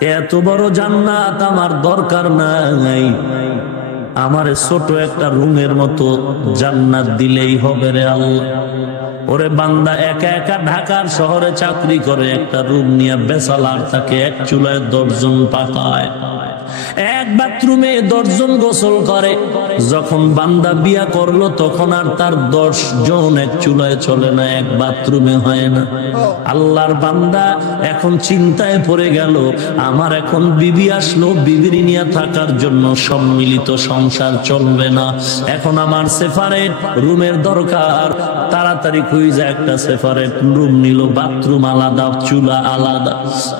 এত বড় জান্নাত আমার দরকার নাই, আমার ছোট একটা রুমের মতো জান্নাত দিলেই হবে রে আল্লাহ। ওরে বান্দা একা একা ঢাকার শহরে চাকরি করে, একটা রুম নিয়ে বেসালার থাকে, এক চুলায় 10 জন পাকায়, এক বাথরুমে 10 জন গোসল করে। যখন বান্দা বিয়া করলো তখন আর তার 10 জন এক চুলায় চলে না, এক বাথরুমে হয় না। আল্লাহর বান্দা এখন চিন্তায় পড়ে গেল, আমার এখন বিবি আসলো, বিবির নিয়ে থাকার জন্য সম্মিলিত সংসার চলবে না, এখন আমার সেপারেট রুমের দরকার। তাড়াতাড়ি খুঁজে একটা সেপারেট রুম নিল, বাথরুম আলাদা, চুলা আলাদা।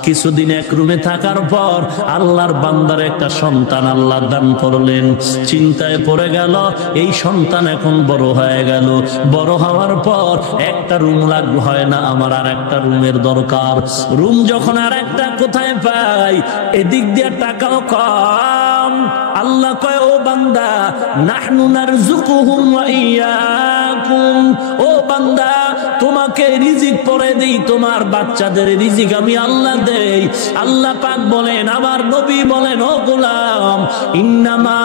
কিছুদিন এক রুমে থাকার পর আল্লাহর বান্দার একটা সন্তান আল্লাহ দান করলেন। চিন্তায় পড়ে গেল, এই সন্তান এখন বড় হয়ে গেল, বড় হওয়ার পর একটা রুম লাগবে, হয় না, আমার আর একটা রুমের দরকার। রুম যখন আর একটা কোথায় পাই, এদিক দিয়ে টাকাও কম। আল্লাহ কয়, ও বান্দা, নাহনু নারযুকুহুম ওয়া ইয়াকুম, ও বান্দা তোমাকে রিজিক পরে দেই, তোমার বাচ্চাদের রিজিক আমি আল্লাহ দেই। আল্লাহ পাক বলেন, আমার নবী বলেন, ও গোলাম, ইন্নামা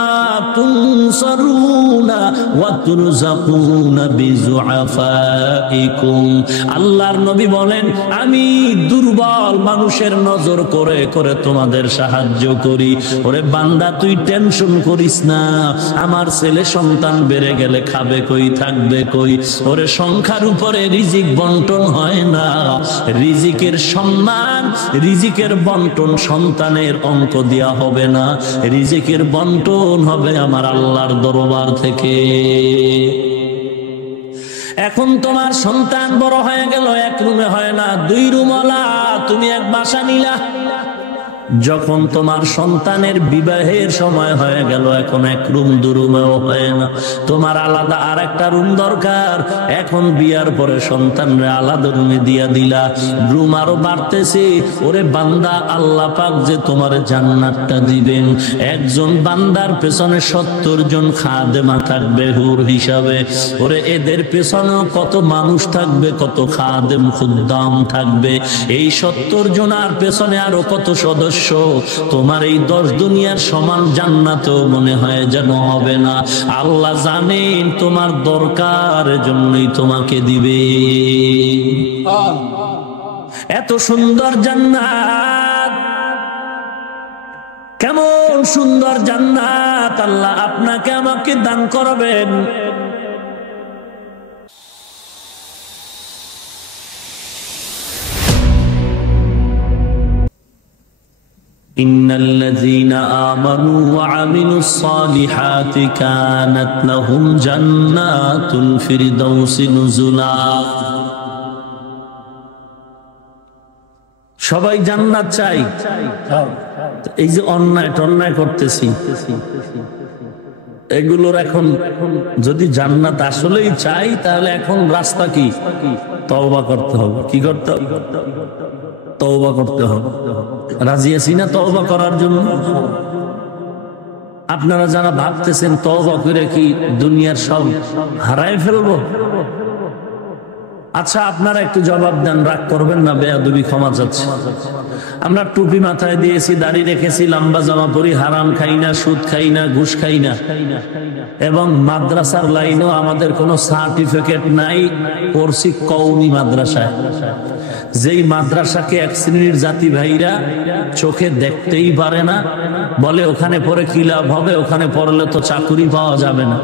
তুনসারুনা ওয়া তুরযাকুনা বিযুআফাইকুম। আল্লাহর নবী বলেন, আমি দুর্বল মানুষের নজর করে করে তোমাদের সাহায্য করি। ওরে বান্দা, তুই টেনশন করিস না, আমার ছেলে সন্তান বেড়ে গেলে খাবে কই, থাকবে কই। ওরে সংখ্যার উপরে রিজিক বন্টন হয় না, রিজিকের সম্মান, রিজিকের বন্টন সন্তানের অঙ্ক দেয়া হবে না, রিজিকের বন্টন হবে আমার আল্লাহর দরবার থেকে। এখন তোমার সন্তান বড় হয়ে গেল, এক রুমে হয় না, 2 রুমওয়ালা, তুমি এক বাসা নিলা। যখন তোমার সন্তানের বিবাহের সময় হয়ে গেল, এখন এক রুম 2 রুমেও হয় না, তোমার আলাদা আর একটা রুম দরকার। এখন বিয়ার পরে সন্তানরে আলাদা রুমে দিয়া দিলা, রুম আরো বাড়তেছে। ওরে বান্দা, আল্লাহ পাক যে তোমার জান্নাতটা দিবেন, একজন বান্দার পেছনে 70 জন খাদেমা থাকবে হুর হিসাবে। ওরে এদের পেছনেও কত মানুষ থাকবে, কত খাদেম খুদ্দাম থাকবে। এই 70 জনার পেছনে আরো কত সদস্য। তোমার এই 10 দুনিয়ার সমান জান্নাত মনে হয় যেন হবে না। আল্লাহ জানেন তোমার দরকার, জন্যই তোমাকে দিবে। এত সুন্দর জান্নাত, কেমন সুন্দর জান্নাত আল্লাহ আপনাকে আমাকে দান করবেন। ইন্নাল্লাযীনা আমানু ওয়া আমিলুস সালিহাতি কানাত লাহুম জান্নাতুল ফিরদাউসি নুজুলা। সবাই জান্নাত চাই, এই যে অন্যায় করতেছি, এগুলোর এখন যদি জান্নাত আসলেই চাই, তাহলে এখন রাস্তা কি? তওবা করতে হবে। কি করতে হবে? তওবা করতে হবে। রাজি আছি না তওবা করার জন্য? আপনারা যারা ভাবতেছেন তওবা করে কি দুনিয়ার সব হারায় ফেলবো, আচ্ছা আপনারা একটু জবাব দেন, রাগ করবেন না, বেয়াদবি ক্ষমা চাচ্ছি। আমরা টুপি মাথায় দিয়েছি, দাড়ি রেখেছি, লম্বা জামা পরি, হারাম খাই না, সুদ খাই না, ঘুষ খাই না, এবং মাদ্রাসার লাইনেও আমাদের কোনো সার্টিফিকেট নাই। পড়ছি কওমি মাদ্রাসায়, যেই মাদ্রাসাকে এক শ্রেণীর জাতি ভাইরা চোখে দেখতেই পারে না, বলে ওখানে পড়ে কি লাভ হবে, ওখানে পড়লে তো চাকরি পাওয়া যাবে না।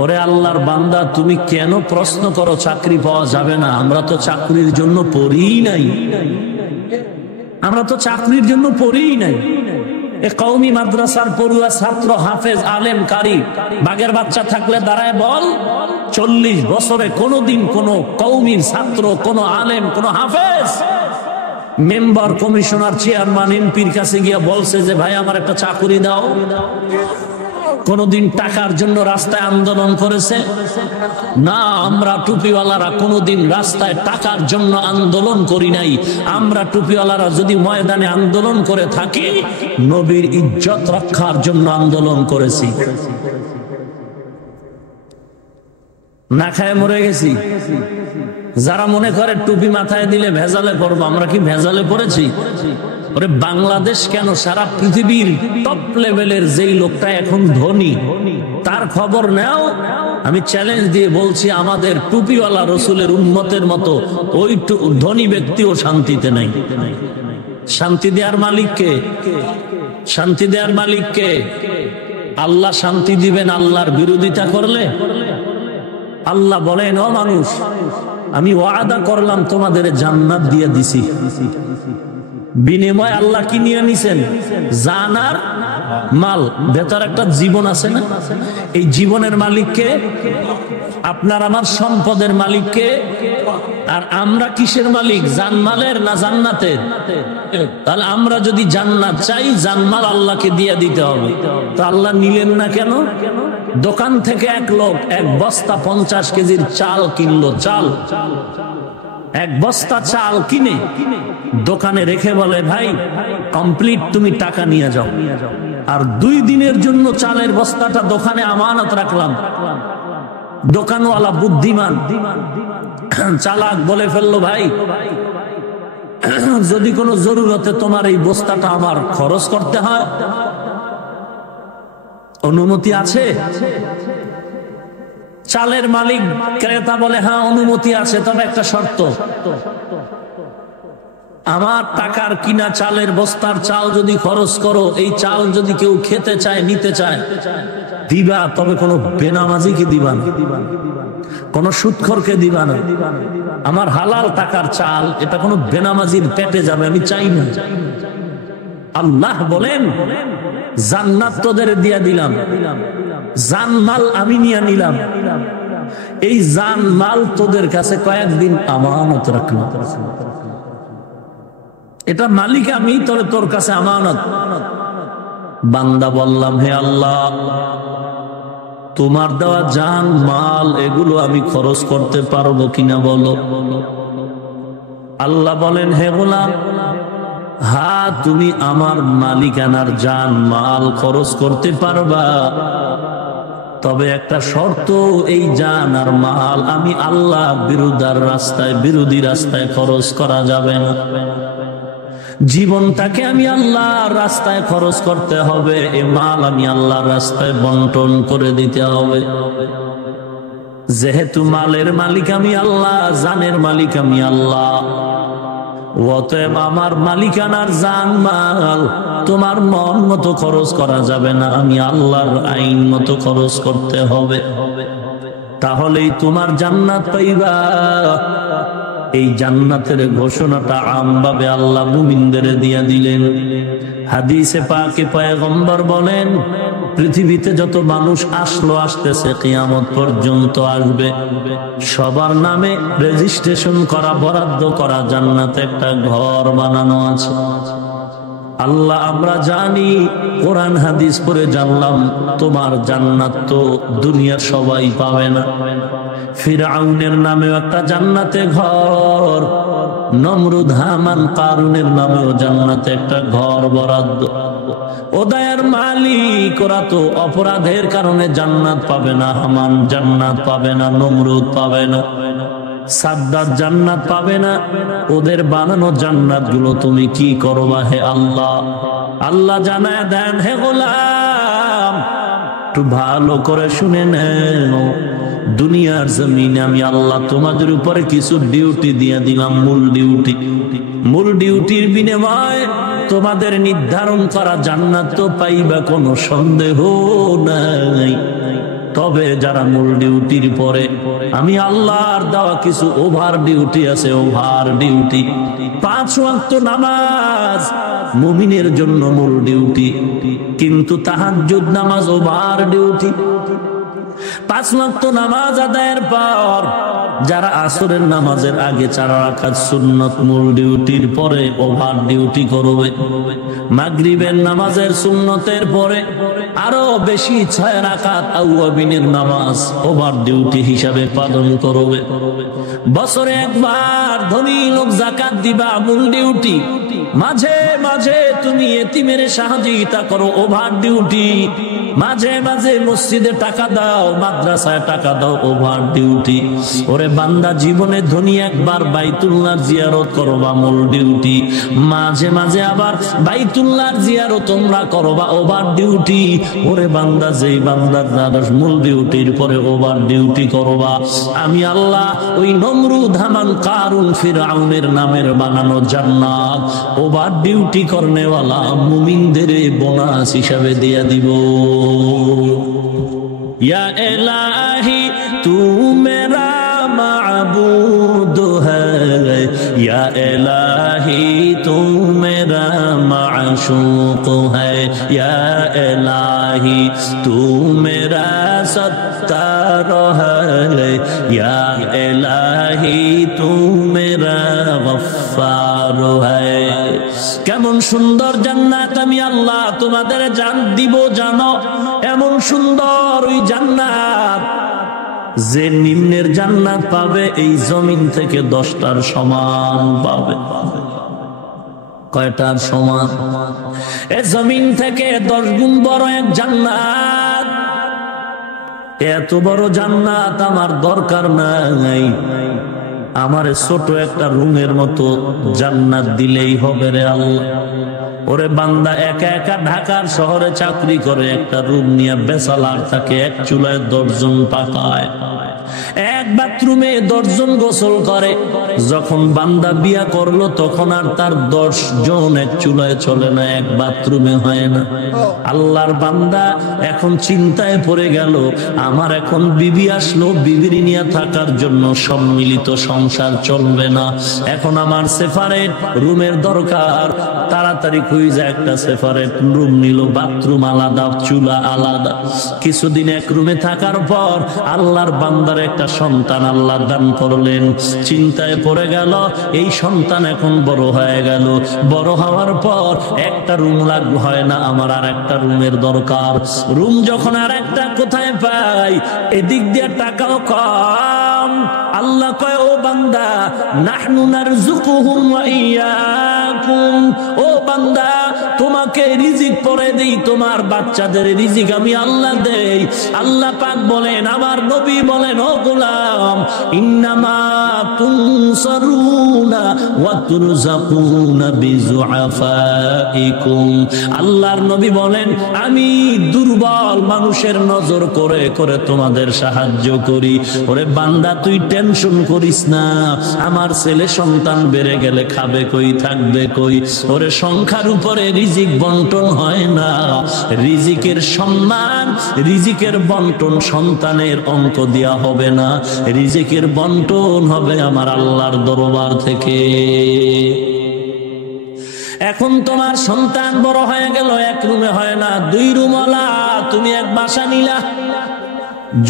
ওরে আল্লাহর বান্দা, তুমি কেন প্রশ্ন করো চাকরি পাওয়া যাবে না? আমরা তো চাকরির জন্য পড়িই নাই, আমরা তো চাকরির জন্য পড়িই নাই। এ কওমি মাদ্রাসার পড়ুয়া ছাত্র, হাফেজ, আলেম, কারি, বাগের বাচ্চা থাকলে দাঁড়ায় বল, 40 বছরে কোনোদিন কোন কওমির ছাত্র, কোন আলেম, কোন হাফেজ মেম্বার, কমিশনার, চেয়ারম্যান, এমপির কাছে গিয়ে বলছে যে ভাই আমার একটা চাকরি দাও? কোনদিন টাকার জন্য রাস্তায় আন্দোলন করেছে? না, আমরা টুপিওয়ালারা কোনদিন রাস্তায় টাকার জন্য আন্দোলন করি নাই। আমরা টুপিওয়ালারা যদি ময়দানে আন্দোলন করে থাকি, নবীর ইজ্জত রক্ষার জন্য আন্দোলন করেছি। না খায় মরে গেছি। যারা মনে করে টুপি মাথায় দিলে ভেজালে পড়বো, আমরা কি ভেজালে পড়েছি? ওরে বাংলাদেশ কেন, সারা পৃথিবীর টপ লেভেলের যেই লোকটা এখন ধনী তার খবর নাও। আমি চ্যালেঞ্জ দিয়ে বলছি, আমাদের টুপিওয়ালা রসুলের উম্মতের মতো ওই ধনী ব্যক্তিও শান্তিতে নাই। শান্তি দেওয়ার মালিককে, শান্তি দেওয়ার মালিককে। আল্লাহ শান্তি দিবেন আল্লাহর বিরোধিতা করলে। আল্লাহ বলেন, ও মানুষ, আমি ওয়াদা করলাম তোমাদের জান্নাত দিয়ে দিছি, বিনিময় আল্লাহ কি নিয়ে নিছেন? জান আর মাল। ভেতর একটা জীবন আছে না, এই জীবনের মালিককে, আপনার আমার সম্পদের মালিককে। আর আমরা কিসের মালিক? জানমালের না জান্নাতের? তাহলে আমরা যদি জান্নাত চাই, জানমাল আল্লাহকে দিয়ে দিতে হবে। তো আল্লাহ নিলেন না কেন? দোকান থেকে এক লোক এক বস্তা 50 কেজির চাল কিনলো। চাল, এক বস্তা চাল কিনে দোকানে রেখে বলে, ভাই কমপ্লিট, তুমি টাকা নিয়ে যাও। আর 2 দিনের জন্য চালের বস্তাটা দোকানে আমানত রাখলাম। দোকানওয়ালা বুদ্ধিমান চালাক বলে ফেললো, ভাই যদি কোনো জরুরতে তোমার এই বস্তাটা আমার খরচ করতে হয়, অনুমতি আছে? চালের মালিক ক্রেতা বলে, হ্যাঁ অনুমতি আছে, তবে একটা শর্ত, আমার টাকার কিনা চালের বস্তার চাল যদি খরচ করো, এই চাল যদি কেউ খেতে চায়, নিতে চায়, দিবা, তবে কোনো বেনামাজিকে দিবা না, কোন সুদখোরকে দিবা না। আমার হালাল টাকার চাল, এটা কোনো বেনামাজির পেটে যাবে, আমি চাই না। আল্লাহ বলেন, জান্নাত তোদের দিয়া দিলাম, জানমাল আমি নিয়ে নিলাম, এই জানমাল তোদের কাছে কয়েকদিন আমানত রাখলাম। এটা মালিক আমি, তবে তোর কাছে আমানত। বান্দা বললাম, হে আল্লাহ, তোমার দেওয়া জান মাল এগুলো আমি খরচ করতে পারবো কিনা বলো। আল্লাহ বলেন, হে গোলাম, হ্যাঁ তুমি আমার মালিকানার জান মাল খরচ করতে পারবা, তবে একটা শর্ত, এই জান আর মাল আমি আল্লাহ বিরোধী রাস্তায় খরচ করা যাবে না। জীবনটাকে আমি আল্লাহর রাস্তায় খরচ করতে হবে, এই মাল আমি আল্লাহর রাস্তায় বন্টন করে দিতে হবে। যেহেতু মালের মালিক আমি আল্লাহ, জানের মালিক আমি আল্লাহ, অতএব আমার মালিকানার জান মাল তোমার মন মতো খরচ করা যাবে না, আমি আল্লাহর আইন মতো খরচ করতে হবে, তাহলেই তোমার জান্নাত পাইবা। এই জান্নাতের ঘোষণাটা আমভাবে আল্লাহ মুমিনদের দিয়া দিলেন। হাদিসে পাকে পয়গম্বর বলেন, পৃথিবীতে যত মানুষ আসলো, আসতেছে, কিয়ামত পর্যন্ত আসবে, সবার নামে রেজিস্ট্রেশন করা, বরাদ্দ করা জান্নাতে একটা ঘর বানানো আছে। আল্লাহ আমরা জানি, কোরআন হাদিস পড়ে জানলাম, তোমার জান্নাত তো দুনিয়ার সবাই পাবে না। ফিরআউনের নামেও একটা জান্নাতে ঘর, নমরুদ, হামান, কারুনের নামেও জান্নাতে একটা ঘর বরাদ্দ। ওদায়ের মালিক ওরা তো অপরাধের কারণে জান্নাত পাবে না, হামান জান্নাত পাবে না, নমরুদ পাবে না, সাদ্দাত জান্নাত পাবে না। ওদের বানানো জান্নাত গুলো তুমি কি করবা হে আল্লাহ? আল্লাহ জানায় দেন, হে গোলাম একটু ভালো করে শুনে নেন, দুনিয়ার জমিনে আমি আল্লাহ তোমাদের উপরে কিছু ডিউটি দিয়ে দিলাম, মূল ডিউটির বিনিময়ে তোমাদের নির্ধারণ করা জান্নাত তো পাইবা, কোনো সন্দেহ নাই। তবে যারা মূল ডিউটির পরে আমি আল্লাহর দেওয়া কিছু ওভার ডিউটি আছে, ওভার ডিউটি, 5 ওয়াক্ত নামাজ মুমিনের জন্য মূল ডিউটি, কিন্তু তাহাজ্জুদ নামাজ ওভার ডিউটি। 5 ওয়াক্ত নামাজ আদায়ের পর যারা আসরের নামাজের আগে 4 রাকাত সুন্নত মূল ডিউটির পরে ওভার ডিউটি করবে, মাগরিবের নামাজের সুন্নতের পরে আরো বেশি 6 রাকাত আউয়াবিনের নামাজ ওভার ডিউটি হিসাবে পালন করবে। বছরে একবার ধনী লোক যাকাত দিবা, মূল ডিউটি, মাঝে মাঝে তুমি এতিমের সহযোগিতা করো, ওভার ডিউটি। মাঝে মাঝে মসজিদে টাকা দাও, মাদ্রাসায় টাকা দাও, ওভার ডিউটি। ওরে বান্দা, জীবনে ধনী একবার বাইতুল্লাহর জিয়ারত করবা, মূল ডিউটি। মাঝে মাঝে আবার বাইতুল্লাহর জিয়ারত তোমরা করবা, ওভার ডিউটি। ওরে বান্দা, যেই বান্দার মূল ডিউটির পরে ওভার ডিউটি করবা, আমি আল্লাহ ওই নমরুদ, হামান, কারুন, ফিরআউনের নামের বানানো জান্নাত ওভার ডিউটি করনেওয়ালা মুমিনদের বোনাস হিসাবে দিয়া দিব। ইয়া ইলাহি তু মেরা মাবুদ হ্যায়, ইয়া ইলাহি তু মেরা মাশূক হ্যায়, ইয়া ইলাহি তু মেরা সত্তার হ্যায়, ইয়া ইলাহি তু মেরা গফফার হ্যায়। কেমন সুন্দর জান্নাত আমি আল্লাহ তোমাদের জান দিব জানো। এমন সুন্দর ওই জান্নাত, যে নিম্নের জান্নাত পাবে এই জমিন থেকে 10টার সমান পাবে। কয়টার সমান? এ জমিন থেকে 10 গুণ বড় এক জান্নাত। এত বড় জান্নাত আমার দরকার নাই, আমার ছোট একটা রুমের মতো জান্নাত দিলেই হবে রে আল্লাহ। ওরে বান্দা, একা একা ঢাকার শহরে চাকরি করে, একটা রুম নিয়ে বেসালার থাকে, এক চুলায় 10 জন পাকায়, এক বাথরুমে 10 জন গোসল করে। যখন বান্দা বিয়া করলো তখন আর তার 10 জন এক চুলায় চলে না, এক বাথরুমে হয় না। আল্লাহর বান্দা এখন চিন্তায় পড়ে গেল, আমার এখন বিবি আসলো, বিবির নিয়ে থাকার জন্য সম্মিলিত সংসার চলবে না, এখন আমার সেপারেট রুমের দরকার। তাড়াতাড়ি খুঁজে একটা সেপারেট রুম নিল, বাথরুম আলাদা, চুলা আলাদা। কিছুদিন এক রুমে থাকার পর আল্লাহর বান্দার একটা সন্তান আল্লাহ দান করলেন। চিন্তায় পড়ে গেল, এই সন্তান এখন বড় হয়ে গেল, বড় হওয়ার পর একটা রুম লাগবে, হয় না, আমার আর একটা রুমের দরকার। রুম যখন আর একটা কোথায় পাই, এদিক দিয়ে টাকাও কম। আল্লাহ কয়, ও বান্দা, নাহনু নারযুকুহুম ওয়া ইয়াকুম, ও বান্দা তোমাকে রিজিক পরে দেই, তোমার বাচ্চাদের রিজিক আমি আল্লাহ দেই। আল্লাহ পাক বলেন, আমার নবী বলেন, ও গোলাম, ইন্নামা তুনসারুনা ওয়া তুরযাকুনা বিযুআফাইকুম। আল্লাহর নবী বলেন, আমি দুর্বল মানুষের নজর করে করে তোমাদের সাহায্য করি। ওরে বান্দা, তুই টেনশন করিস না, আমার ছেলে সন্তান বেড়ে গেলে খাবে কই, থাকবে কই। ওরে সংখ্যার উপরে রিজিক বন্টন হয় না, রিজিকের সম্মান, রিজিকের বন্টন সন্তানের অঙ্ক দেয়া হবে না, রিজিকের বন্টন হবে আমার আল্লাহর দরবার থেকে। এখন তোমার সন্তান বড় হয়ে গেল, এক রুমে হয় না, 2 রুমওয়ালা, তুমি এক বাসা নিলা।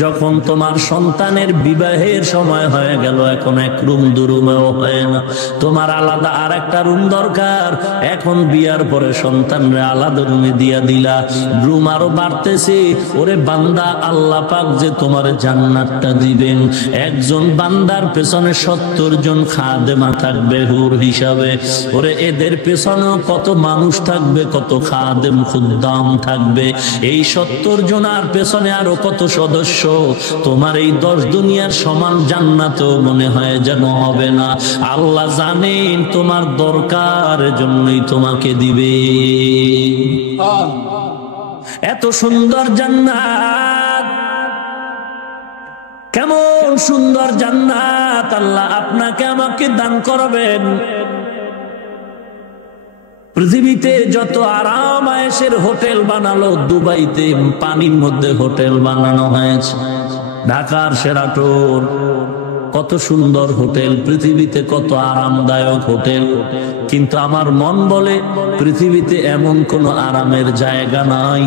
যখন তোমার সন্তানের বিবাহের সময় হয়ে গেল, এখন এক রুম 2 রুমেও হয় না, তোমার আলাদা আর একটা রুম দরকার। এখন বিয়ার পরে সন্তানরা আলাদা রুমে দিয়া দিলা, রুম আরো বাড়তেছে। ওরে বান্দা, আল্লাহ পাক যে তোমার জান্নাতটা দিবেন, একজন বান্দার পেছনে 70 জন খাদেমা থাকবে হুর হিসাবে। ওরে এদের পেছনেও কত মানুষ থাকবে, কত খাদেম খুদ্দাম থাকবে। এই 70 জনার পেছনে আরো কত সদস্য। তোমার এই 10 দুনিয়ার সমান জান্নাতও মনে হয় যেন হবে না। আল্লাহ জানেন তোমার দরকার, জন্যই তোমাকে দিবে। এত সুন্দর জান্নাত, কেমন সুন্দর জান্নাত আল্লাহ আপনাকে আমাকে দান করবেন। পৃথিবীতে যত আরাম আয়েশের হোটেল বানালো, দুবাইতে পানির মধ্যে হোটেল বানানো হয়েছে, ঢাকার শেরাটন, কত সুন্দর হোটেল, পৃথিবীতে কত আরামদায়ক হোটেল। কিন্তু আমার মন বলে পৃথিবীতে এমন কোন আরামের জায়গা নাই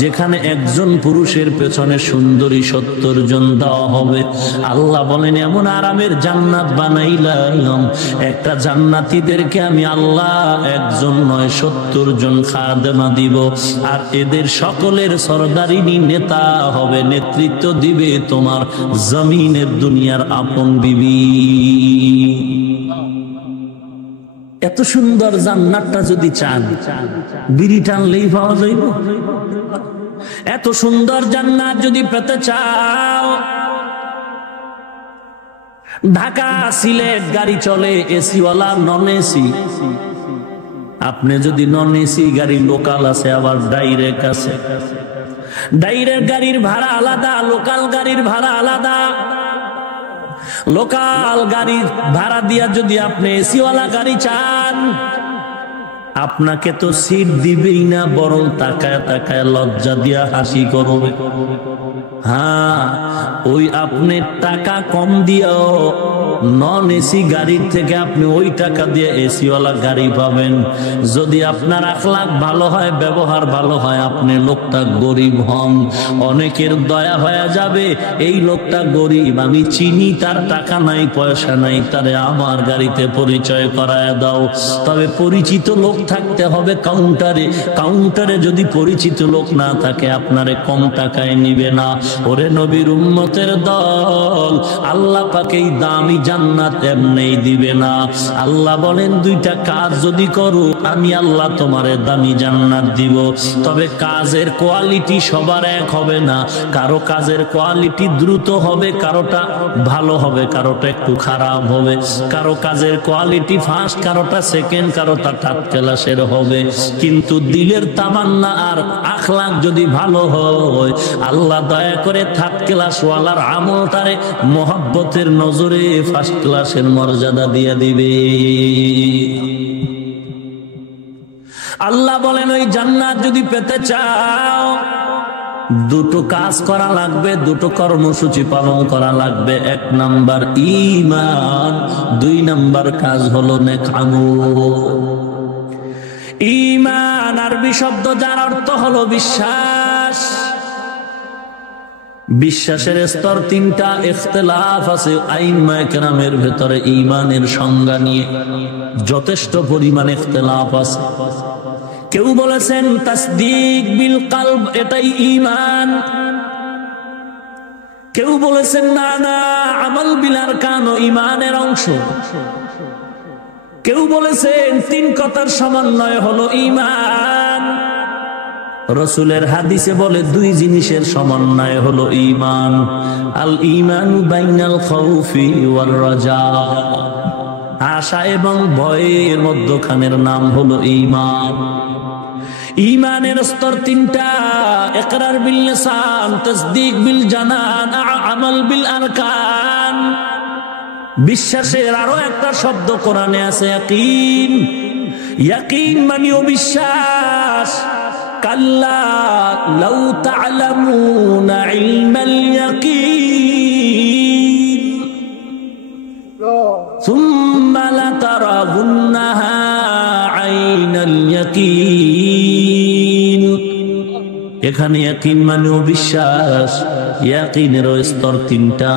যেখানে একজন পুরুষের পেছনে সুন্দরী 70 জন দেওয়া হবে। আল্লাহ বলেন, এমন আরামের জান্নাত বানাইলাম, একটা জান্নাতীদেরকে আমি আল্লাহ একজন নয় 70 জন খাদেমা দিব। আর এদের সকলের সরদারিনী নেতা হবে, নেতৃত্ব দিবে তোমার জমিনের দুনিয়ার আপন বিবি। এত সুন্দর জান্নাতটা যদি চান বিড়ি টানলেই পাওয়া যাইব। এত সুন্দর জান্নাত যদি পেতে চাও, ঢাকা সিলেট গাড়ি চলে এসিওয়ালা নন এসি। আপনি যদি নন এসি গাড়ি লোকাল আছে, আবার ডাইরেক্ট আছে। ডাইরেক্ট গাড়ির ভাড়া আলাদা, লোকাল গাড়ির ভাড়া আলাদা। লোকাল গাড়ির ভাড়া দিয়া যদি আপনি এসিওয়ালা গাড়ি চান, আপনাকে তো সিট দিবেই না, বরং তাকায় তাকায় লজ্জা দিয়া হাসি করবে। হ্যাঁ, ওই আপনি টাকা কম দিয়েও নন এসি গাড়ির থেকে আপনি ওই টাকা দিয়ে এসিওয়ালা গাড়ি পাবেন। যদি আপনার আখলাক ভালো হয়, ব্যবহার ভালো হয়, আপনি লোকটা গরিব হন, অনেকের দয়া হয়ে যাবে, এই লোকটা গরিব, আমি চিনি, তার টাকা নাই পয়সা নাই, তারে আমার গাড়িতে পরিচয় করায় দাও। তবে পরিচিত লোক থাকতে হবে কাউন্টারে। কাউন্টারে যদি পরিচিত লোক না থাকে, আপনারে কম টাকায় নিবে না। ওরে নবীর উম্মতের দল, আল্লাহ পাক এই দামি জান্নাত এমনি দিবে না। আল্লাহ বলেন, দুইটা কাজ যদি করো, আমি আল্লাহ তোমারে দামি জান্নাত দিব। তবে কাজের কোয়ালিটি সবার এক হবে না। কারো কাজের কোয়ালিটি দ্রুত হবে, কারোটা ভালো হবে, কারোটা একটু খারাপ হবে। কারো কাজের কোয়ালিটি ফার্স্ট, কারোটা সেকেন্ড, কারোটা থার্ড ক্লাসের হবে। কিন্তু দিলের তামান্না আর আখলাক যদি ভালো হয়, আল্লাহ দয়া করে থার্ড ক্লাস ওয়ালার আমলটারে মোহাব্বতের নজরে ফার্স্ট ক্লাসের মর্যাদা দিয়ে দিবে। আল্লাহ বলেন, ওই জান্নাত যদি পেতে চাও, দুটো কাজ করা লাগবে, দুটো কর্মসূচি পালন করা লাগবে। এক নাম্বার ঈমান, দুই নাম্বার কাজ হলো নেক আমল। ঈমান আরবি শব্দ, যার অর্থ হলো বিশ্বাস। বিশ্বাসের স্তর তিনটা, ইখতিলাফ আছে আইম্মায়ে কেরামের ভেতরে ঈমানের সংজ্ঞা নিয়ে যথেষ্ট পরিমাণে ইখতিলাফ আছে। কেউ বলেছেন তাসদীক বিল কলব, এটাই ঈমান। কেউ বলেছেন না না, আমল বিল আরকান ঈমানের অংশ। কেউ বলেছেন তিন কথার সমন্বয় হলো ঈমান। রাসূলের হাদিসে বলে দুই জিনিসের সমন্বয় হলো ঈমান। আল ঈমানু বাইনাল খাউফি ওয়ার রাজা, আশা এবং ভয়ের মধ্যখানের নাম হলো ঈমান। ঈমানের স্তর তিনটা, ইকরার বিল লিসান, তাসদীক বিল জানান, আমল বিল আরকান। বিশ্বাসের আরো একটা শব্দ কোরআনে আছে, ইয়াকিন। ইয়াকিন মানেও বিশ্বাস। কাল্লা লাউ তা'লামুনা ইলমাল ইয়াকিন সুম্মা লাতারাউন্নাহা আইনাল ইয়াকিন। এখানে ইয়াকিন মানেও বিশ্বাস। ইয়াকিনের স্তর তিনটা,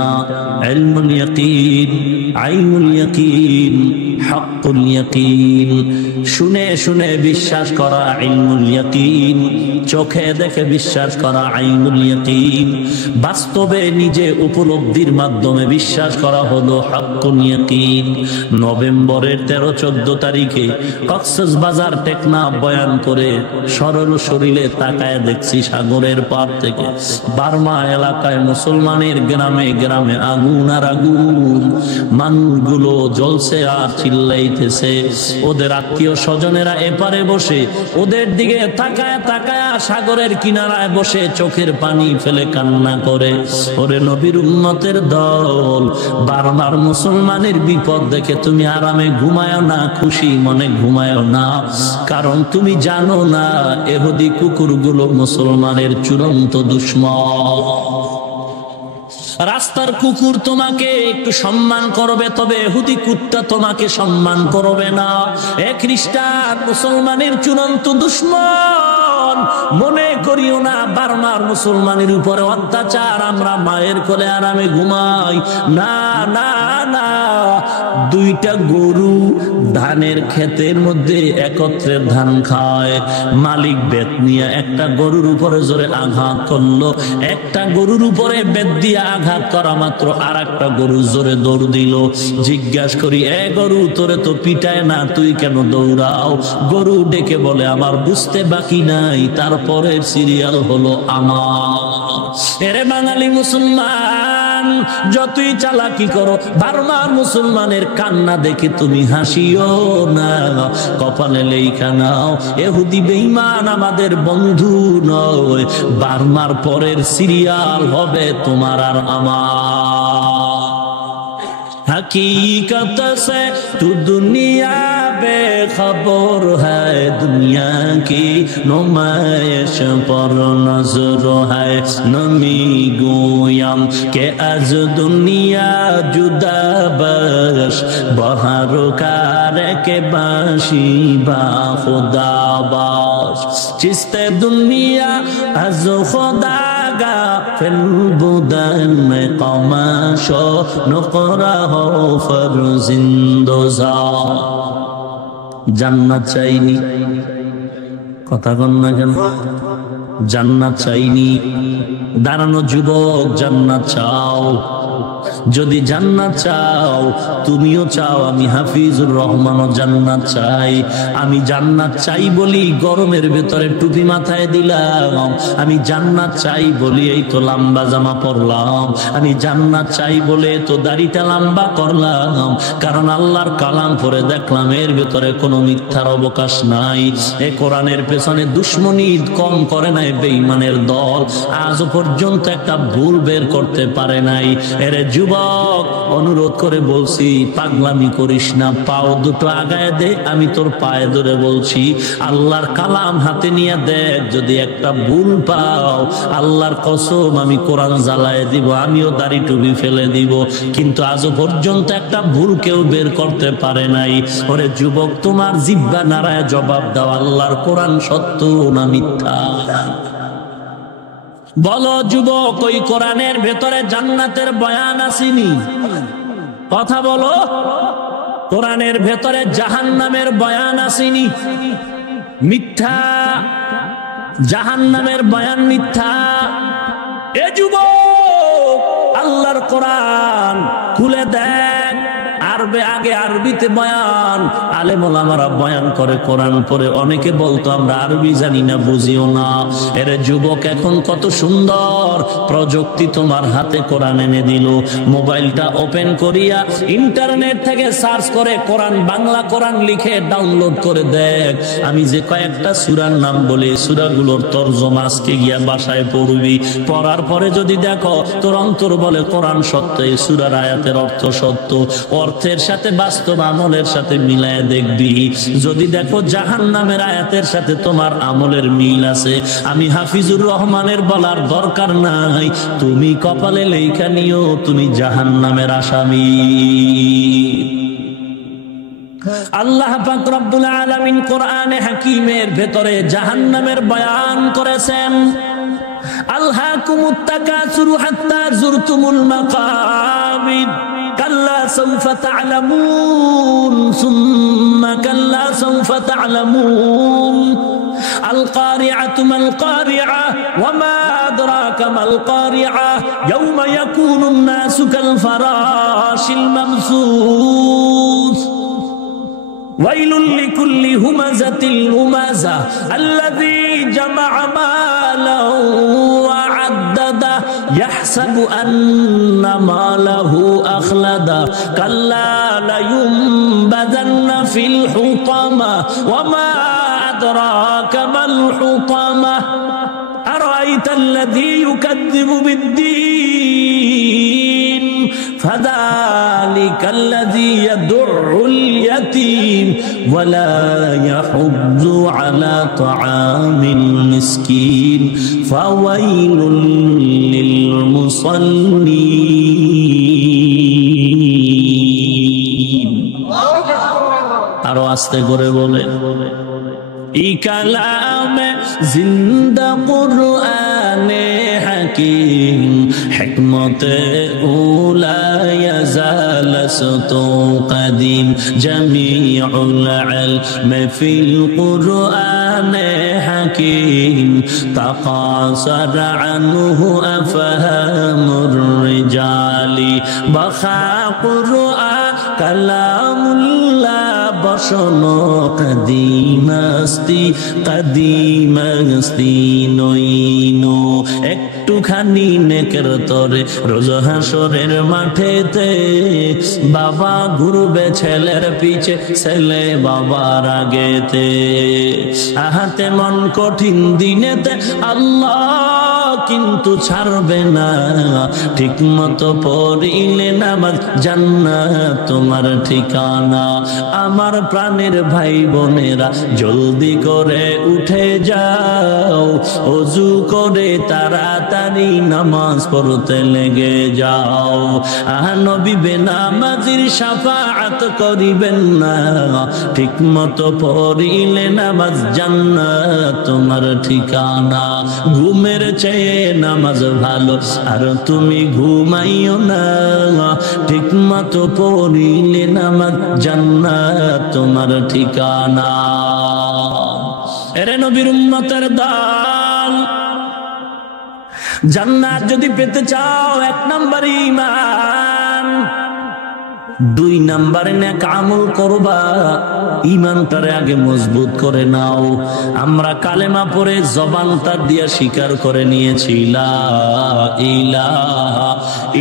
ইলমুল ইয়াকিন, আইনুল ইয়াকিন, হাক্কুল ইয়াকিন। শুনে শুনে বিশ্বাস করা ইলমুল ইয়াকিন, চোখে দেখে বিশ্বাস করা আইনুল ইয়াকিন, বাস্তবে নিজে উপলব্ধির মাধ্যমে বিশ্বাস করা হলো হাক্কুল ইয়াকিন। নভেম্বরের 13-14 তারিখে কক্সবাজার টেকনাফ বয়ান করে সরল শরীরে তাকায় দেখছি সাগরের পার থেকে বার্মা এলাকায় মুসলমানের গ্রামে গ্রামে আগুন আর আগুন। মানুষগুলো জ্বলছে আর চিল্লাইতেছে। ওদের আত্মীয় স্বজনেরা এপারে বসে ওদের দিকে তাকায় তাকায় সাগরের কিনারায় বসে চোখের পানি ফেলে কান্না করে। ওরে নবীর উম্মতের দল, বারবার মুসলমানের বিপদ দেখে তুমি আরামে ঘুমায় না, খুশি মনে ঘুমায় না। কারণ তুমি জানো না ইহুদি কুকুরগুলো মুসলমানের চূড়ান্ত দুশমন। রাস্তার কুকুর তোমাকে একটু সম্মান করবে, তবে ইহুদি কুত্তা তোমাকে সম্মান করবে না। এ খ্রিস্টান মুসলমানের চূড়ান্ত দুশমন। বোন, মনে করিও না বার্মার মুসলমানের উপরে অত্যাচার, আমরা মায়ের কোলে আরামে ঘুমাই। না না না, দুইটা গরু ধানের ক্ষেতের মধ্যে একত্রে ধান খায়। মালিক বেত নিয়ে একটা গরুর উপরে জোরে আঘাত করলো, একটা গরুর উপরে বেত দিয়ে আঘাত করা মাত্র আর একটা গরু জোরে দৌড় দিল। জিজ্ঞাসা করি, এ গরু, তোরে তো পিটায় না, তুই কেন দৌড়াও? গরু ডেকে বলে, আমার বুঝতে বাকি নাই, তারপরে সিরিয়াল হলো আমার। এরে বাঙালি মুসলমান, যতই চালাকি করো, বার্মার মুসলমানের কান্না দেখে তুমি হাসিও না, কপালে লেখা নাও ইহুদি বেঈমান আমাদের বন্ধু নয়। বার্মার পরের সিরিয়াল হবে তোমার আর আমার। हकीकत से तू दुनिया बेखबर है, दुनिया की नुमाइश पर नजर है। नमी गोयम के आज दुनिया जुदा बश, बहर कार के बाशी बा खुदा बाश। चिस्ते दुनिया आज खुदा फिर बुदन में कमाशो नुकरा हो फरजिंदोजा। জান্নাত চাইনি, কথা কন না কেন? জান্নাত চাইনি। দাঁড়ানো যুবক, জান্নাত চাও? যদি জান্নাত চাও, তুমিও চাও, আমি হাফিজুর রহমানও জান্নাত চাই। আমি জান্নাত চাই বলি গরমের ভেতরে টুপি মাথায় দিলাম। আমি জান্নাত চাই বলি এই তো লম্বা জামা পরলাম। আমি জান্নাত চাই বলে তো দাড়িটা লম্বা করলাম। কারণ আল্লাহর কালাম পড়ে দেখলাম এর ভেতরে কোনো মিথ্যার অবকাশ নাই। এ কোরআনের পেছনে দুশ্মনী কম করে নাই বেঈমানের দল, আজও পর্যন্ত একটা ভুল বের করতে পারে নাই। এরে যুবক, অনুরোধ করে বলছি, পাগলামি করিস না, পাও দুটো আগায় দে। আমি তোর পায়ে ধরে বলছি, আল্লাহর কালাম হাতে নিয়ে দেখ, যদি একটা ভুল পাও, আল্লাহর কসম আমি কোরআন জ্বালায় দিব, আমিও দাড়ি টুপি ফেলে দিব। কিন্তু আজও পর্যন্ত একটা ভুল কেউ বের করতে পারে নাই। ওরে যুবক, তোমার জিহ্বা নাড়ায় জবাব দাও, আল্লাহর কোরআন সত্য না মিথ্যা? বলো যুবক, ওই কোরআনের ভেতরে জান্নাতের বয়ান আসেনি? কথা বলো। কোরআনের ভেতরে জাহান্নামের বয়ান আসেনি? মিথ্যা, জাহান্নামের বয়ান মিথ্যা। এ যুবক, আল্লাহর কোরআন খুলে দেখ। আগে আরবিতে বয়ান, আলেম ওলামারা বয়ান করে, কোরআন পড়ে। অনেকে বলতো আমরা আরবি জানি না, বুঝিও না। এর যুবক, এখন কত সুন্দর প্রযুক্তি তোমার হাতে কোরআন এনে দিল। মোবাইলটা ওপেন করিয়া ইন্টারনেট থেকে সার্চ করে কোরআন, বাংলা কোরআন লিখে ডাউনলোড করে দেখ। আমি যে কয়েকটা সূরার নাম বলি, সূরাগুলোর তরজমা আজকে গিয়া বাসায় পড়বি। পড়ার পরে যদি দেখো তোর অন্তর বলে কোরআন সত্য, এই সূরার আয়াতের অর্থ সত্য, অর্থের সাথে বাস্তব আমলের সাথে মিলায় দেখবি। যদি দেখো জাহান্নামের আয়াতের সাথে তোমার আমলের মিল আছে, আমি হাফিজুর রহমানের বলার দরকার নাই, তুমি কপালে লেখা নিও তুমি জাহান্নামের আসামি। আল্লাহ পাক রব্বুল আলামিন কোরআনে হাকিমের ভেতরে জাহান্নামের বয়ান করেছেন। আলহাকুমুত তাকাসুরু হাত্তা যুরতুমুল মাকাবির, কাল্লা সাউফা তা'লামুন সুম্মা কাল্লা সাউফা তা'লামুন। আল কারিআতু মাল কারিআ ওয়া মা আদরাকা মাল কারিআ ইয়াওমা ইয়াকুনুন নাসু কাল ফারাশিল মাবসুস। ওয়াইলুল লিকুল্লি হুমাযাতিল লুমাযা আল্লাযী জামা'a মালাহু ওয়া আদ্দাদা ইয়াহসাবু আন্না মালাহু আখলাদা কাল্লা লা ইউনবাযান্না ফিল হুতামা ওয়া মা আদরাকা মাল হুতামা আরাআইতাল্লাযী ইউকাযযিবু বিদ্দীন ফাযালিকাল্লাযী ইয়াদু'উল ইয়াতীম ওয়া লা ইয়াহুয্যু আলা তা'আমিল মিসকিন ফাওয়াইলুল লিল মুসাল্লিন। আরো আস্তে করে বলে, कलाम जिंदा कुरान हकीम हिकमत उला यज़ाल सतो कदीम जमीउल इल्म फिल कुरान हकीम तकासर अन्हु अफहामुर रिजाली बखा कुरान कलामुल्लाह बशनो कदीम अस्ती नईनो একটুখানি নেকের তরে রোজ হাসরের মাঠেতে বাবা ঘুরবে ছেলের পিছে ছেলে বাবার আগেতে আহাতে মন কঠিন দিনেতে আল্লাহ কিন্তু ছাড়বে না ঠিক মতো পড়িলে নামাজ জান্নাত তোমার ঠিকানা আমার প্রাণের ভাই বোনেরা জলদি করে উঠে যাও ওযু করে তাড়াতাড়ি নামাজ পড়তে লেগে যাও নবী বেনামাজির শাফাআত করিবেন না ঠিক মতো পড়িলে নামাজ জান্নাত তোমার ঠিকানা ঘুমের চেয়ে নামাজ ভালো আর তুমি ঘুমাইও না ঠিক মতো পড়িলে নামাজ জান্নাত তোমার ঠিকানা এরে নবীর উম্মতের দল জান্নাত যদি পেতে চাও এক নাম্বার ঈমান দুই নাম্বারে নেক আমল করবা ঈমানটারে আগে মজবুত করে নাও আমরা কালেমা পড়ে জবানটা দিয়া স্বীকার করে নিয়েছি লা ইলাহা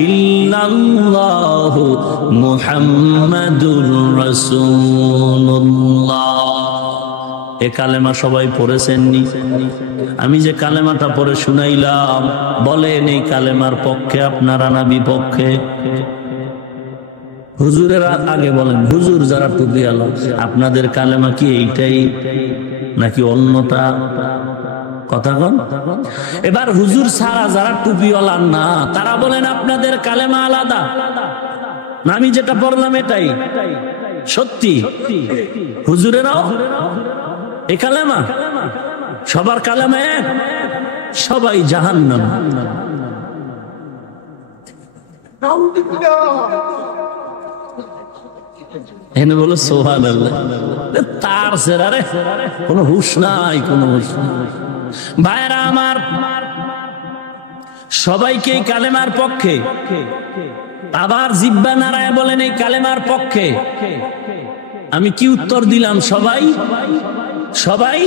ইল্লাল্লাহু মুহাম্মাদুর রাসূলুল্লাহ এ কালেমা সবাই পড়েছেননি আমি যে কালেমাটা পড়ে শুনাইলাম বলেন এই কালেমার পক্ষে আপনারা না বিপক্ষে হুজুরের আগে বলেন হুজুর যারা টুপি আলো আপনাদের কালেমা কি এইটাই নাকি অন্যটা কথা বল এবার হুজুর ছাড়া যারা টুপিওয়ালা না তারা বলেন আপনাদের কালেমা আলাদা না আমি যেটা পড়লাম এটাই সত্যি হুজুরেরাও এই কালেমা সবার কালেমা এক সবাই জাহান্নাম এনে বলো সুবহানাল্লাহ তার সেরারে কোনো হুশ নাই কোনো হুশ ভাইরা আমার সবাইকে কালেমার পক্ষে আবার জিহ্বা নাড়ায় বলেন এই কালেমার পক্ষে আমি কি উত্তর দিলাম সবাই সবাই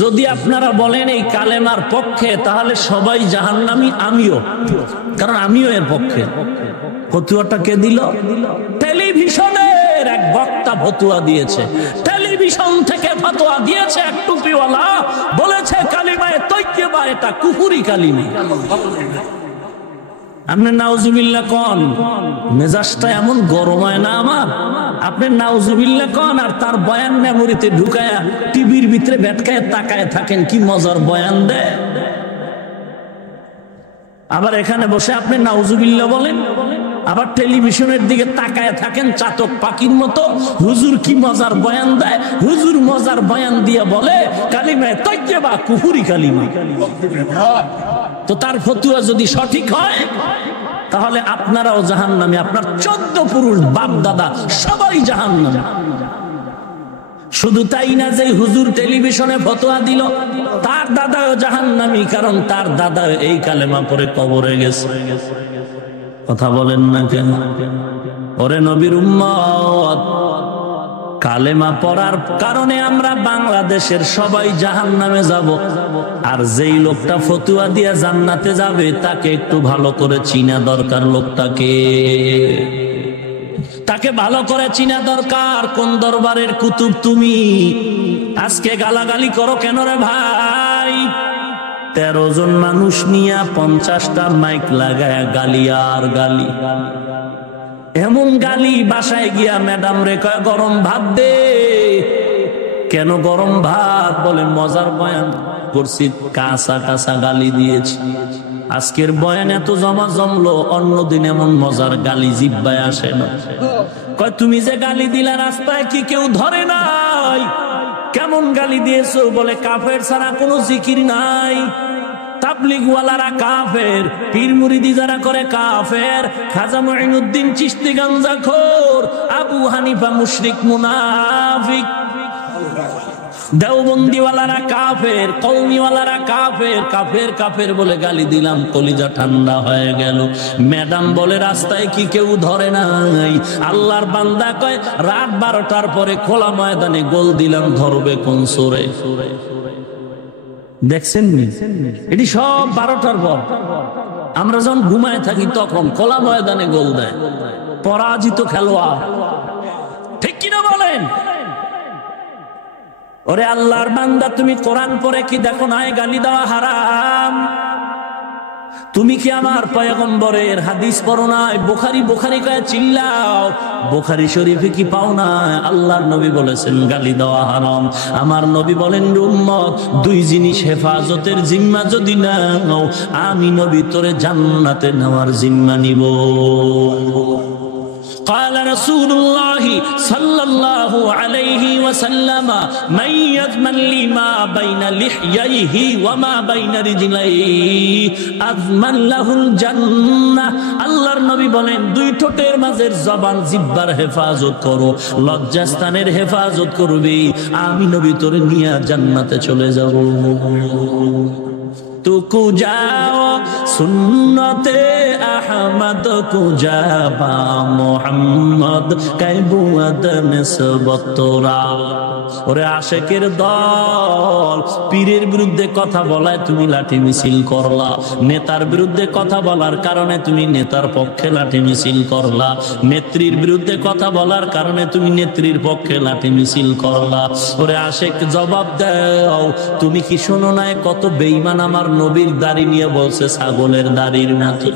যদি আপনারা বলেন এই কালেমার পক্ষে তাহলে সবাই জাহান্নামী আমিও কারণ আমিও এর পক্ষে ফতুয়াটা কে দিল টেলিভিশনের এক বক্তা ফতুয়া দিয়েছে টেলিভিশন থেকে ফতোয়া দিয়েছে এক টুপিওয়ালা বলেছে কালিমায়ে তাইয়্যিবা এটা কুফরি কালিমা আপনি নাউজুবিল্লাহ কোন মেজাজটা এমন গরম হয় না আমার আপনি নাউজুবিল্লাহ কোন আর তার বয়ান মেমোরিতে ঢুকায়া টিভির ভিতরে বেটকায় তাকায় থাকেন কি মজার বয়ান দেয় আবার এখানে বসে আপনি নাউজুবিল্লাহ বলেন আবার টেলিভিশনের দিকে তাকায় থাকেন চাতক পাখির মতো হুজুর কি মজার বয়ান দেয় হুজুর মজার বয়ান দিয়ে বলে কালিমায়ে তাইয়্যিবা কুফরি কালিমা তো তার ফতুয়া যদি সঠিক হয় তাহলে আপনারাও জাহান্নামী আপনার 14 পুরুষ বাপ দাদা সবাই জাহান্নামী শুধু তাই না যে হুজুর টেলিভিশনে ফতোয়া দিল তার দাদাও জাহান্নামী কারণ তার দাদা এই কালেমা পড়ে কবরে গেছে কথা বলেন না কেন ওরে নবীর উম্মত কালেমা পড়ার কারণে আমরা বাংলাদেশের সবাই জাহান্নামে যাব আর যেই লোকটা ফতুয়া দিয়া জান্নাতে যাবে তাকে একটু ভালো করে চিনা দরকার লোকটাকে তাকে ভালো করে চিনা দরকার কোন দরবারের কুতুব তুমি আজকে গালাগালি করো কেন রে ভাই 13 জন মানুষ নিয়ে 50টা মাইক লাগায় গালি আর গালি এমন গালি বাসায় গিয়া ম্যাডাম রে কয় গরম ভাত দে কেন গরম ভাত বলে মজার বয়ান করছি কাঁচা কাঁচা গালি দিয়েছি আজকের বয়ান এত জমলো অন্যদিন এমন মজার গালি জিহ্বায় আসে না কয় তুমি যে গালি দিলা রাস্তায় কি কেউ ধরে নাই কেমন গালি দিয়েছো? বলে কাফের ছাড়া কোনো জিকির নাই, তাবলিগওয়ালারা কাফের, পীর মুরিদি যারা করে কাফের, খাজা মুঈনুদ্দিন চিশতি গাঞ্জাখোর, আবু হানিফা মুশরিক মুনাফিক, দেওবন্দিওয়ালারা কাফের, কওমিওয়ালারা কাফের, কাফের কাফের বলে গালি দিলাম, কলিজা ঠান্ডা হয়ে গেল। ম্যাডাম বলে রাস্তায় কি কেউ ধরে নাই? আল্লাহর বান্দা কয় রাত 12টার পরে খোলা ময়দানে গোল দিলাম, ধরবে কোন সুরে? দেখছেন এটি সব 12টার পর। আমরা যখন ঘুমায় থাকি তখন খোলা ময়দানে গোল দেয় পরাজিত খেলোয়াড়, ঠিক কিনা বলেন? ওরে আল্লাহর বান্দা, তুমি কোরআন পড়ে কি দেখো না গালি দেওয়া হারাম? তুমি কি আমার পয়গম্বরের হাদিস পড়ো না? বুখারী বুখারী কয়ে চিল্লাও, বুখারী শরীফে কি পাও না? আল্লাহর নবী বলেছেন গালি দেওয়া হারাম। আমার নবী বলেন, উম্মত দুই জিনিস হেফাজতের জিম্মা যদি নাও, আমি নবী তোরে জান্নাতে নেওয়ার জিম্মা নিব। قال رسول الله صلى الله عليه وسلم من يضمن لي ما بين لحييه وما بين رجليه أضمن له الجنة। আল্লাহর নবী বলেন, দুই ঠোঁটের মাঝের জবান জিহ্বার হেফাজত করো, লজ্জাস্থানের হেফাজত করবি, আমি নবী তোরে নিয়ে জান্নাতে চলে যাব। তু কুজাও সুন্নতে আহমদ কুজাবা মোহাম্মদ কাইবুয়াদ নিসবতরা। ওরে আশেকের দল, পীরের বিরুদ্ধে কথা বলায় তুমি লাঠি মিছিল করলা, নেতার বিরুদ্ধে কথা বলার কারণে তুমি নেতার পক্ষে লাঠি মিছিল করলা, নেত্রীর বিরুদ্ধে কথা বলার কারণে তুমি নেত্রীর পক্ষে লাঠি মিছিল করলা। ওরে আশেক জবাব দাও, তুমি কি শোনো নাই কত বেঈমান আমার নবীর দাড়ি নিয়ে বলছে ছাগলের দাড়ির মতো?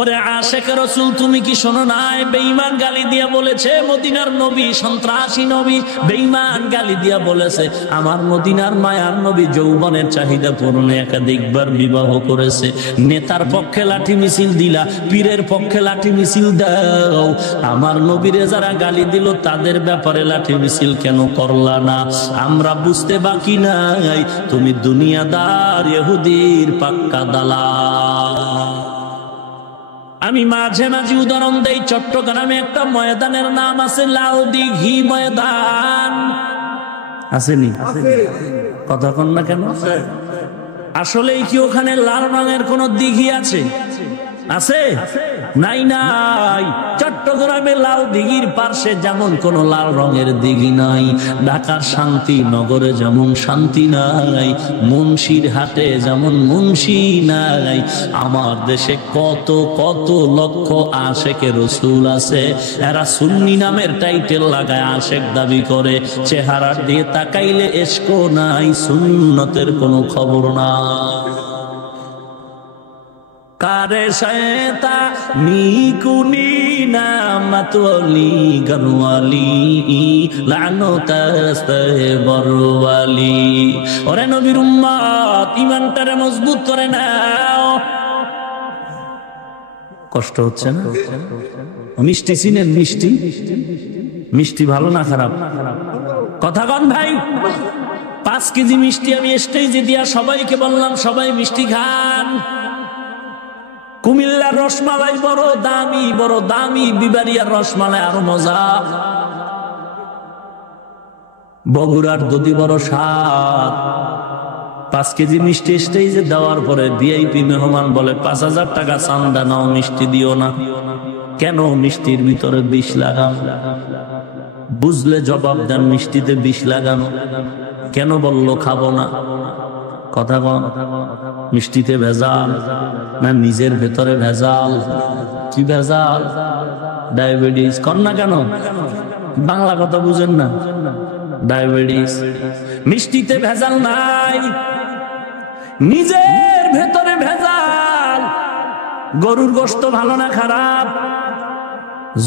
ওরে আশেক রাসূল, তুমি কি শোনো নাই বেঈমান গালি দিয়া বলেছে মদিনার নবী সন্ত্রাসী নবী? বেঈমান গালি দিয়া বলেছে আমার মদিনার মায়ার নবী যৌবনের চাহিদা পূরণে একাধিকবার বিবাহ করেছে। নেতার পক্ষে লাঠি মিছিল দিলা, পীরের পক্ষে লাঠি মিছিল দাও, আমার নবীরে যারা গালি দিল তাদের ব্যাপারে লাঠি মিছিল কেন করলা না? আমরা বুঝতে বাকি নাই তুমি দুনিয়াদার ইহুদির পাক্কা দালাল। আমি মাঝে মাঝে উদাহরণ দেই, চট্টগ্রামে একটা ময়দানের নাম আছে লালদিঘি ময়দান, আসেনি? কথা কন না কেন? আসলেই কি ওখানে লাল রঙের কোন দিঘি আছে? আছে? নাই নাই। চট্টগ্রামে লাল দিঘির পার্শ্বে যেমন কোন লাল রঙের দিঘি নাই, ঢাকার শান্তি নগরে যেমন শান্তি নাই, মুন্সির হাটে যেমন মুন্সি নাই, আমার দেশে কত কত লক্ষ আশেকে রসুল আছে, এরা সুন্নি নামের টাইটেল লাগায় আশেক দাবি করে, চেহারা দিয়ে তাকাইলে এশকো নাই, সুন্নতের কোনো খবর নাই। কারে শয়তা নিকুনি নামতলি গরওয়ালি লানতাস্তে বরওয়ালি। ওরে নবীর উম্মত, ঈমানটারে মজবুত করে নাও। কষ্ট হচ্ছে না? মিষ্টি চিনেন? মিষ্টি মিষ্টি ভালো না খারাপ? কথা কন ভাই। 5 কেজি মিষ্টি আমি স্টেজে দিয়া সবাইকে বললাম সবাই মিষ্টি খান। কুমিল্লার রসমালাই বড় দামি, বড় দামি, বিবাড়িয়ার রসমালাই আরো মজা, বগুড়ার দধি বড় স্বাদ। 5 কেজি মিষ্টি স্টেজে দেওয়ার পরে ভিআইপি মেহমান বলে 5000 টাকা চান্দা নাও, মিষ্টি দিও না। কেন? মিষ্টির ভিতরে বিষ লাগানো। বুঝলে জবাব দেন, মিষ্টিতে বিষ লাগানো কেন বললো খাবো না? কথা কন। মিষ্টিতে ভেজাল না নিজের ভেতরে ভেজাল? কি ভেজাল? ডায়াবেটিস। কন না কেন? বাংলা কথা বুঝেন না? ডায়াবেটিস। মিষ্টিতে ভেজাল নাই, নিজের ভেতরে ভেজাল। গরুর গোশত ভালো না খারাপ?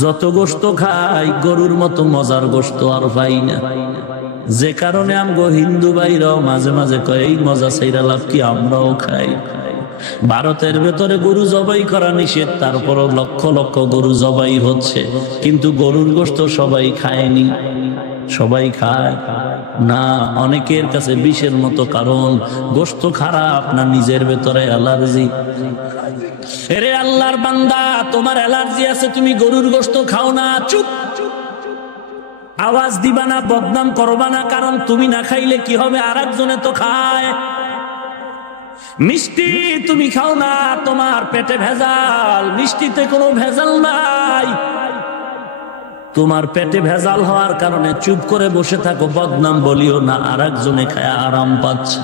যত গোশত খাই গরুর মতো মজার গোশত আর পাই না। যে কারণে আমগো হিন্দু ভাইরাও মাঝে মাঝে কয় এই মজা চাইরা লাভ কি, আমরাও খাই। ভারতের ভেতরে গরু জবাই করা নিষেধ, তারপরও লক্ষ লক্ষ গরু জবাই হচ্ছে, কিন্তু গরুর গোশত সবাই খায়নি। সবাই খায়? না, অনেকের কাছে বিষের মতো, কারণ গোশত খারাপ না নিজের ভেতরে অ্যালার্জি। এরে আল্লাহর বান্দা, তোমার অ্যালার্জি আছে, তুমি গরুর গোশত খাও না, চুপ। আওয়াজ দিবা না, বদনাম করবা না, কারণ তুমি না খাইলে কি হবে, আর একজনে তো খায়। মিষ্টি তুমি খাও না, তোমার পেটে ভেজাল, মিষ্টিতে কোনো ভেজাল নাই। তোমার পেটে ভেজাল হওয়ার কারণে চুপ করে বসে থাকো, বদনাম বলিও না, আর একজনে খায় আরাম পাচ্ছে।